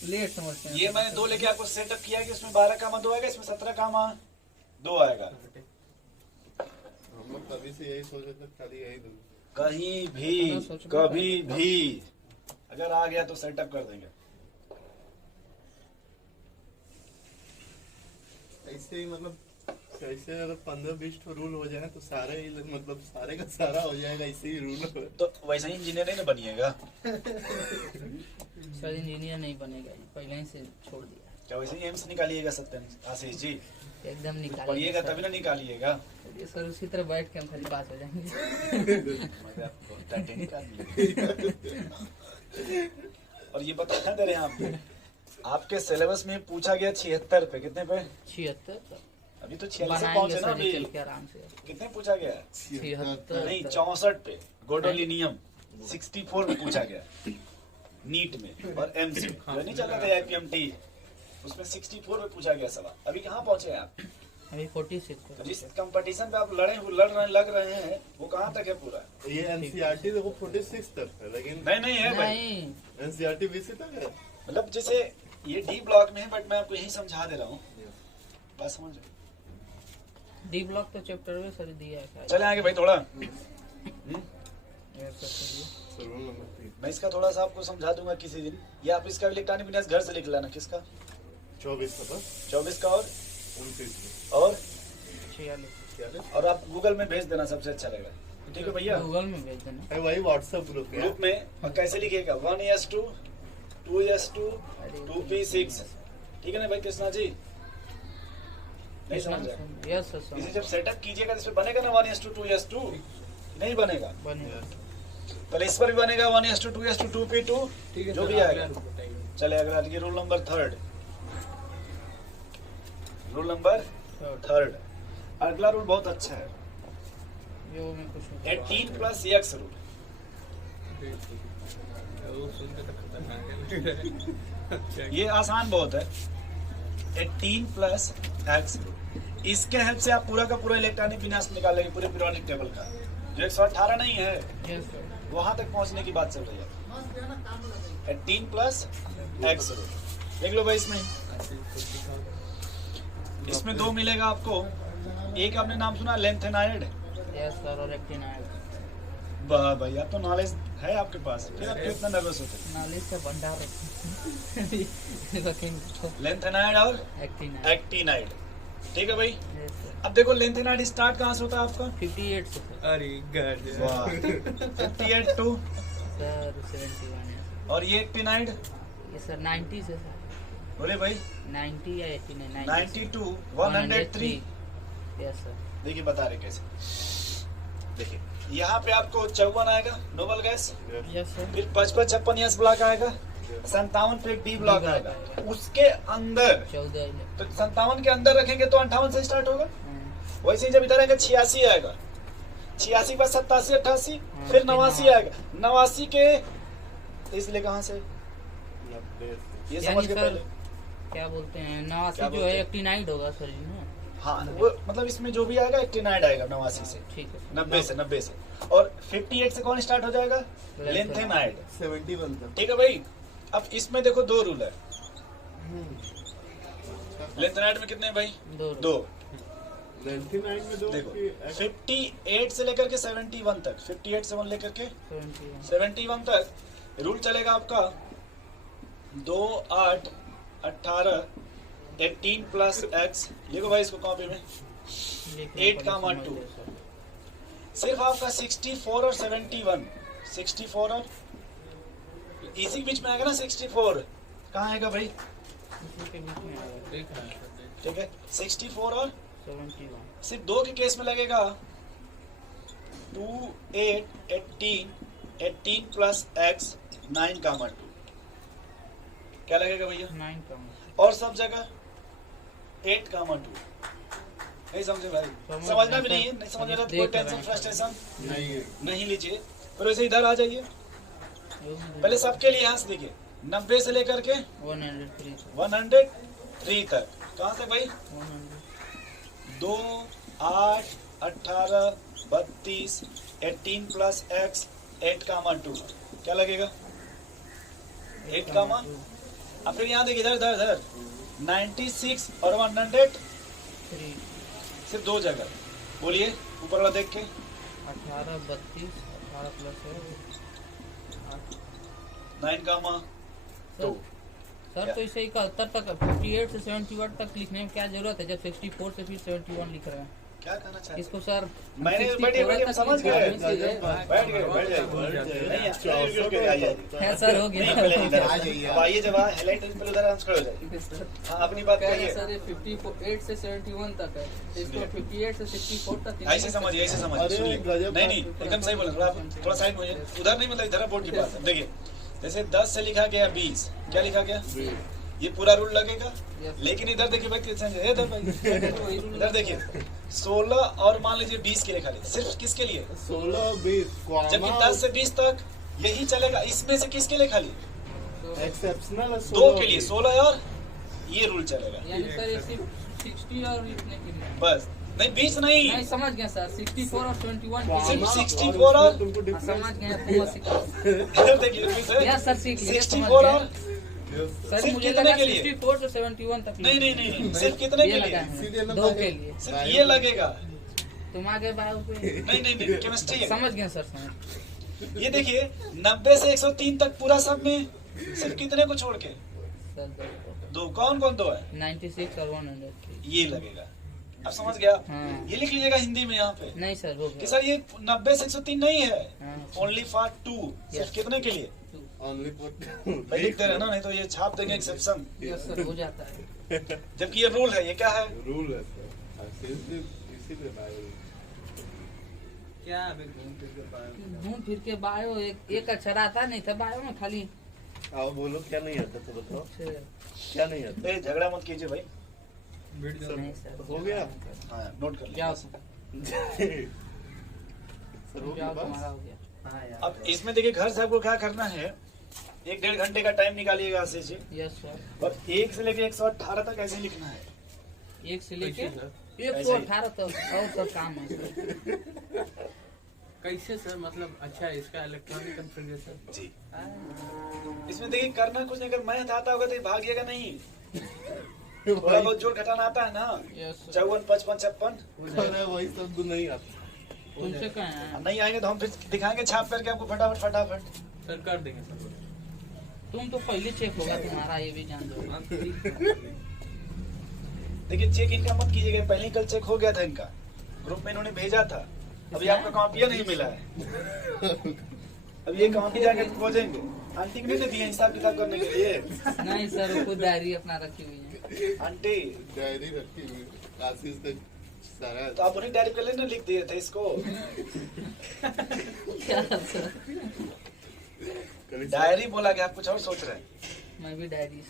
लेट समझते हैं। ये मैंने 2 लेके आपको सेटअप किया कि उसमें 12 का 2 आएगा, इसमें 17 का 2 आएगा। हम लोग कभी से यही सोचे थे, खाली यही दो। कहीं भी, कभी भी अगर आ गया तो सेटअप कर देंगे। ऐसे ही मतलब कैसे अगर 15-20 रूल हो जाए तो सारे ही मतलब सारे का सारा हो जाएगा, ऐसे ही रूल। तो वैसे ही इंजीनियर नहीं ना बनिएगा? सर इंजीनियर नहीं बनेगा, ये पहले ही से छोड़ दिया। क्या वैसे ही एम्स निकालिएगा सत्यम आशीष जी? एकदम निकाल पढ़िएगा तभी ना निकालिएगा। ये सर उसी तरह बैठ के हम खाली पास हो जाएंगे। मगर आपको टाइटेनिक निकाल दिए। और ये बता दे रहे हैं आपको, आपके सिलेबस में पूछा गया 76 पे, कितने पे? 76 अभी तो 46 पे बनाएंगे पहुंचे ना सर, अभी। चल के आराम से। कितने पूछा गया? 76 नहीं 64 पे गोडोलिनियम 64 में पूछा गया नीट में। और एमसीक्यू नहीं चल रहा था आईपीएमटी, उसमें 64 में पूछा गया सवाल। अभी कहाँ पहुंचे हैं आप? अभी 46 तो जिस कंपटीशन पे आप लड़ रहे हैं वो कहाँ तक है पूरा? ये एनसीईआरटी देखो 46 तक है, लेकिन नहीं है भाई। नहीं, एनसीईआरटी 20 तक है। मतलब जैसे ये डी ब्लॉक में है, बट मैं आपको यही समझा दे रहा हूँ, बात समझ रहे? डी ब्लॉक तो चैप्टर में सर दिया है। चले आगे भाई थोड़ा। रूल नंबर 3 मैं इसका थोड़ा सा आपको समझा दूंगा किसी दिन, या आप इसका इलेक्ट्रॉनिक विन्यास घर से लिख लेना। किसका? 24 का बस 24 का और 29 और 46 और आप गूगल में भेज देना, सबसे अच्छा लगेगा। ठीक है भैया? गूगल में भेज देना। है वही व्हाट्सएप ग्रुप है। ग्रुप में। और कैसे लिखिएगा? 1s2 2s2 2p6। ठीक है ना भाई कृष्णा जी? नहीं समझ रहे? यस सर, इसे जब सेटअप कीजिएगा तो इसमें बनेगा ना 1s2 2s2? नहीं बनेगा? बनेगा। पहले इस पर भी बनेगा 1s2 2s2 2p2, ठीक है जो सर, भी अगला आएगा। रूल बताइए। चले अगला, ये रूल नंबर 3। Rule number 3। अगला रूल बहुत अच्छा है, ये वो मैं कुछ 18 प्लस x रूल। वो सुन के तो खतरनाक है। अच्छा, ये आसान बहुत है, 18 प्लस x रूल। इसके हेल्प से आप पूरा का पूरा इलेक्ट्रॉनिक विन्यास निकाल लेंगे, पूरे पीरियोडिक टेबल का। जो 118 नहीं है यस सर। वहां तक पहुंचने की बात चल रही है। 18 प्लस x रूल देख लो भाई। इसमें 2 मिलेगा आपको। एक आपने नाम सुना लेंथेनाइड? यस सर, और एक्टिनाइड। वाह भाई, आप तो नॉलेज है आपके पास, फिर आप क्यों इतना नर्वस होते हैं? नॉलेज का भंडार रखें। लेंथेनाइड और एक्टिनाइड। एक्टिनाइड। ठीक है भाई? Yes sir. अब देखो लेंथेनाइड स्टार्ट कहाँ से होता है आपका? 58 से सर। अरे गजब। वाह। 58 टू सर 71 और ये एक्टिनाइड? ये सर 90 से सर। बोले भाई? 90 या 89? 92 103। Yes sir. देखिए बता रहे कैसे। देखिए यहाँ पे आपको 54 आएगा नोबल गैस, यस सर। फिर 55 56 यस ब्लॉक आएगा, 57 पे डी ब्लॉक आएगा। उसके अंदर 14 तो 57 के अंदर रखेंगे तो 58 से स्टार्ट होगा। वैसे ही जब इधर आएगा 86 आएगा, 86 पर 87 88, फिर 89 आएगा, 89 के इसलिए कहाँ से 90 से। ये यानी समझ के सर, पहले। क्या बोलते हैं क्या 89 जो बोलते है हैं? 89 होगा सर जी ना। हाँ वो मतलब इसमें जो भी आएगा 89 आएगा 89 से, ठीक है सर। 90 से। और 58 से कौन स्टार्ट हो जाएगा? Length and height. 71 तक। ठीक है भाई। अब इसमें देखो दो रूल है। लेंथ एंड हाइट में कितने हैं भाई? दो। 99 में दो देखो कि 58 से लेकर के 71 तक, 58 से 1 लेकर के 71। 71 तक रूल चलेगा आपका 2 8 18 18 प्लस एक्स। लिखो भाई इसको कॉपी में। 8 का 2 सिर्फ आपका 64 और 71, 64 और इसी के बीच में आएगा ना 64। कहाँ आएगा भाई? इसी के बीच में आएगा। देख रहा है सर। ठीक है 64 और 71। सिर्फ दो के केस में लगेगा 2 8 18 18 प्लस एक्स 9 का 2। क्या लगेगा भैया? 9 का और सब जगह 8 का 2। नहीं समझे भाई? समझना भी नहीं है, नहीं समझ रहा तो कोई टेंशन फ्रस्ट्रेशन नहीं है। नहीं लीजिए। पर वैसे इधर आ जाइए। पहले सबके लिए यहाँ से देखिए 90 से लेकर के 103 103 तक। कहाँ से भाई? 100। 2 8 18 32 18 प्लस एक्स 8 का 2। क्या लगेगा? 8 का अब फिर यहाँ देखिए इधर इधर इधर 96 और 103 सिर्फ दो जगह। बोलिए ऊपर वाला देख के। 18 32 18 प्लस है 9 का 2। सर तो इसे 71 तक 58 से 71 तक लिखने में क्या जरूरत है जब 64 से फिर 71 लिख रहे हैं? क्या कहना चाहते इसको सर मैंने 64 बैठिए बैठिए तक समझ लिखा है। गए। बैठ गए बैठ जाइए। नहीं आइए। है सर, हो गया। नहीं, पहले इधर आ जाइए। अब आइए जब हाईलाइट पहले उधर आंसर हो जाए। हाँ अपनी बात कह रहे करिए। सर ये 58 से 71 तक है, इसको 58 से 64 तक ऐसे समझिए ऐसे समझिए। अरे, सुनिए गजब नहीं नहीं बात एकदम सही बोल रहे हैं। थोड़ा साइड में होइए। उधर नहीं मतलब इधर बोर्ड की बात है। देखिए जैसे 10 से लिखा गया 20। क्या लिखा गया? ये पूरा रूल लगेगा। लेकिन इधर देखिए भाई इधर भाई इधर देखिए 16 और मान लीजिए 20 के लिए खाली सिर्फ किसके लिए? 16 20 जबकि 10 से 20 तक यही चलेगा। इसमें से किसके लिए खाली? एक्सेप्शनल है दो के लिए 16 और ये रूल चलेगा। यानी सर ये सिर्फ 60 और इतने के लिए बस नहीं 20 नहीं नहीं समझ गया सर 64 और 21 के सिर्फ लिए। 64 और तुमको हाँ, डिफरेंस समझ गया पूरा सिखा। इधर देखिए फिर से या सर सीख लिया, समझ 64 गया। और सर सिर्फ मुझे कितने लगा के लिए? 64 से 71 तक नहीं नहीं नहीं नहीं, सिर्फ कितने ये के लगा लिए? है, सीधे दो के लिए। सिर्फ ये लगेगा। तुम आगे बायो पे नहीं नहीं नहीं केमिस्ट्री है। समझ गया सर, समझ ये देखिए 90 से 103 तक पूरा सब में सिर्फ कितने को छोड़ के? सर दो। कौन कौन दो है? 96 और 103। ये लगेगा। अब समझ गया? हाँ। ये लिख लीजिएगा हिंदी में यहाँ पे नहीं सर हो कि गया। सर ये 90 से 103 नहीं है। हाँ, ओनली फॉर 2। सिर्फ Yes. कितने के लिए? ओनली भाई लिखते रहना नहीं तो ये छाप देंगे एक्सेप्शन। यस सर हो जाता है। जबकि ये रूल है। ये क्या है? रूल है सर। इसीलिए बायो क्या अभी घूम फिर के बायो एक अक्षर आता नहीं था बायो में खाली। आओ बोलो क्या नहीं आता तो बताओ अच्छा, क्या नहीं आता? ए, झगड़ा मत कीजिए भाई। नहीं सर हो गया? हाँ नोट कर जाओ लीजिए। सर, सर हो गया जाओ बस? तुम्हारा हो गया। हाँ यार अब इसमें देखिए घर से आपको क्या करना है 1-1.5 घंटे का टाइम निकालिएगा ऐसे से यस सर। और 1 से लेके 118 तक ऐसे लिखना है। 1 से लेके कैसे सर? 118 तक और सब काम है सर। कैसे सर मतलब अच्छा इसका इलेक्ट्रॉनिक कॉन्फ़िगरेशन जी इसमें देखिए करना कुछ नहीं। अगर मैथ आता होगा तो ये भागिएगा नहीं। थोड़ा बहुत जोड़ घटाना आता है ना। Yes sir. 54 55 56 अरे वही शब्द नहीं आता। तुमसे कहाँ है? नहीं आएंगे तो हम फिर दिखाएंगे छाप करके आपको फटाफट फटाफट। सर कर देंगे सर। तुम तो पहले चेक होगा तुम्हारा, ये भी जान दो। देखिए चेक इनका मत कीजिएगा। पहले ही कल चेक हो गया था इनका। ग्रुप में इन्होंने भेजा था। अभी आपका कॉपियां नहीं मिला है। अब ये कॉपी जाकर खोजेंगे। आंटी को नहीं दिए हिसाब किताब करने के लिए? नहीं सर वो खुद डायरी अपना रखी हुई है। आंटी डायरी रखी हुई आशीष ने सारा तो आप उन्हीं डायरी पे लेना लिख दिए थे इसको। क्या सर? डायरी बोला कि आप कुछ और सोच रहे हैं। मैं भी डायरी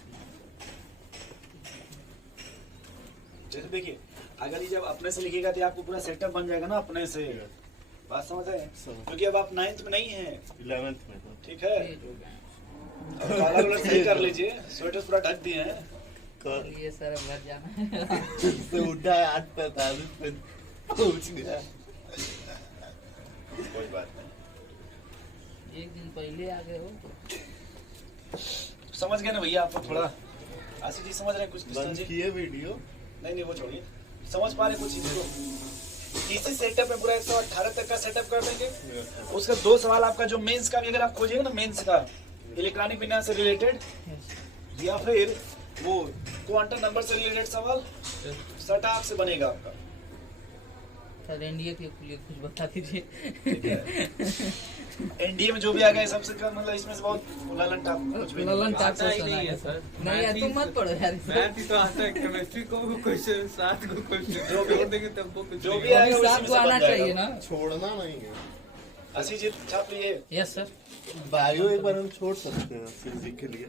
जैसे देखिए अगर ये जब अपने से लिखेगा तो आपको पूरा सेटअप बन जाएगा ना अपने से। बात समझ आए? क्योंकि अब आप 9th में नहीं है। 11th में था। ठीक है काला कलर सही कर लीजिए, स्वेटर पूरा ढक दिए हैं। ये सर घर जाना है। से उठा है 8:45 पे पहुंच गया। कोई बात नहीं, एक दिन पहले आ गए हो समझ गए ना भैया, आपको थोड़ा आशीष जी समझ रहे हैं कुछ बंद जी? किए वीडियो। नहीं वो छोड़िए, समझ पा रहे कुछ चीज को। इसी सेटअप में पूरा 118 तक का सेटअप कर देंगे। उसका 2 सवाल आपका जो मेंस का भी अगर आप खोजिएगा ना, मेंस का इलेक्ट्रॉनिक विज्ञान से रिलेटेड या फिर वो क्वांटम नंबर से रिलेटेड सवाल सटाक से बनेगा आपका। सर एनडीए के लिए कुछ बता दीजिए। एनडीए में जो भी आ गया सबसे कम, मतलब इसमें से बहुत ललन टाप कुछ भी नहीं। ललन टाप आता ही से नहीं है सुना सर। नहीं है, तुम मत पढ़ो यार। मैथ ही तो आता है, केमिस्ट्री को क्वेश्चन 7 को क्वेश्चन जो भी- छोड़ देंगे तब वो कुछ जो नहीं भी होगा। आएगा अभी उसी सात में को से आना बन जाएगा। चाहिए ना। छोड़ना नहीं है। आशीष जी छाप लिए। Yes sir. बायो एक बार हम छोड़ सकते हैं फिजिक्स के लिए।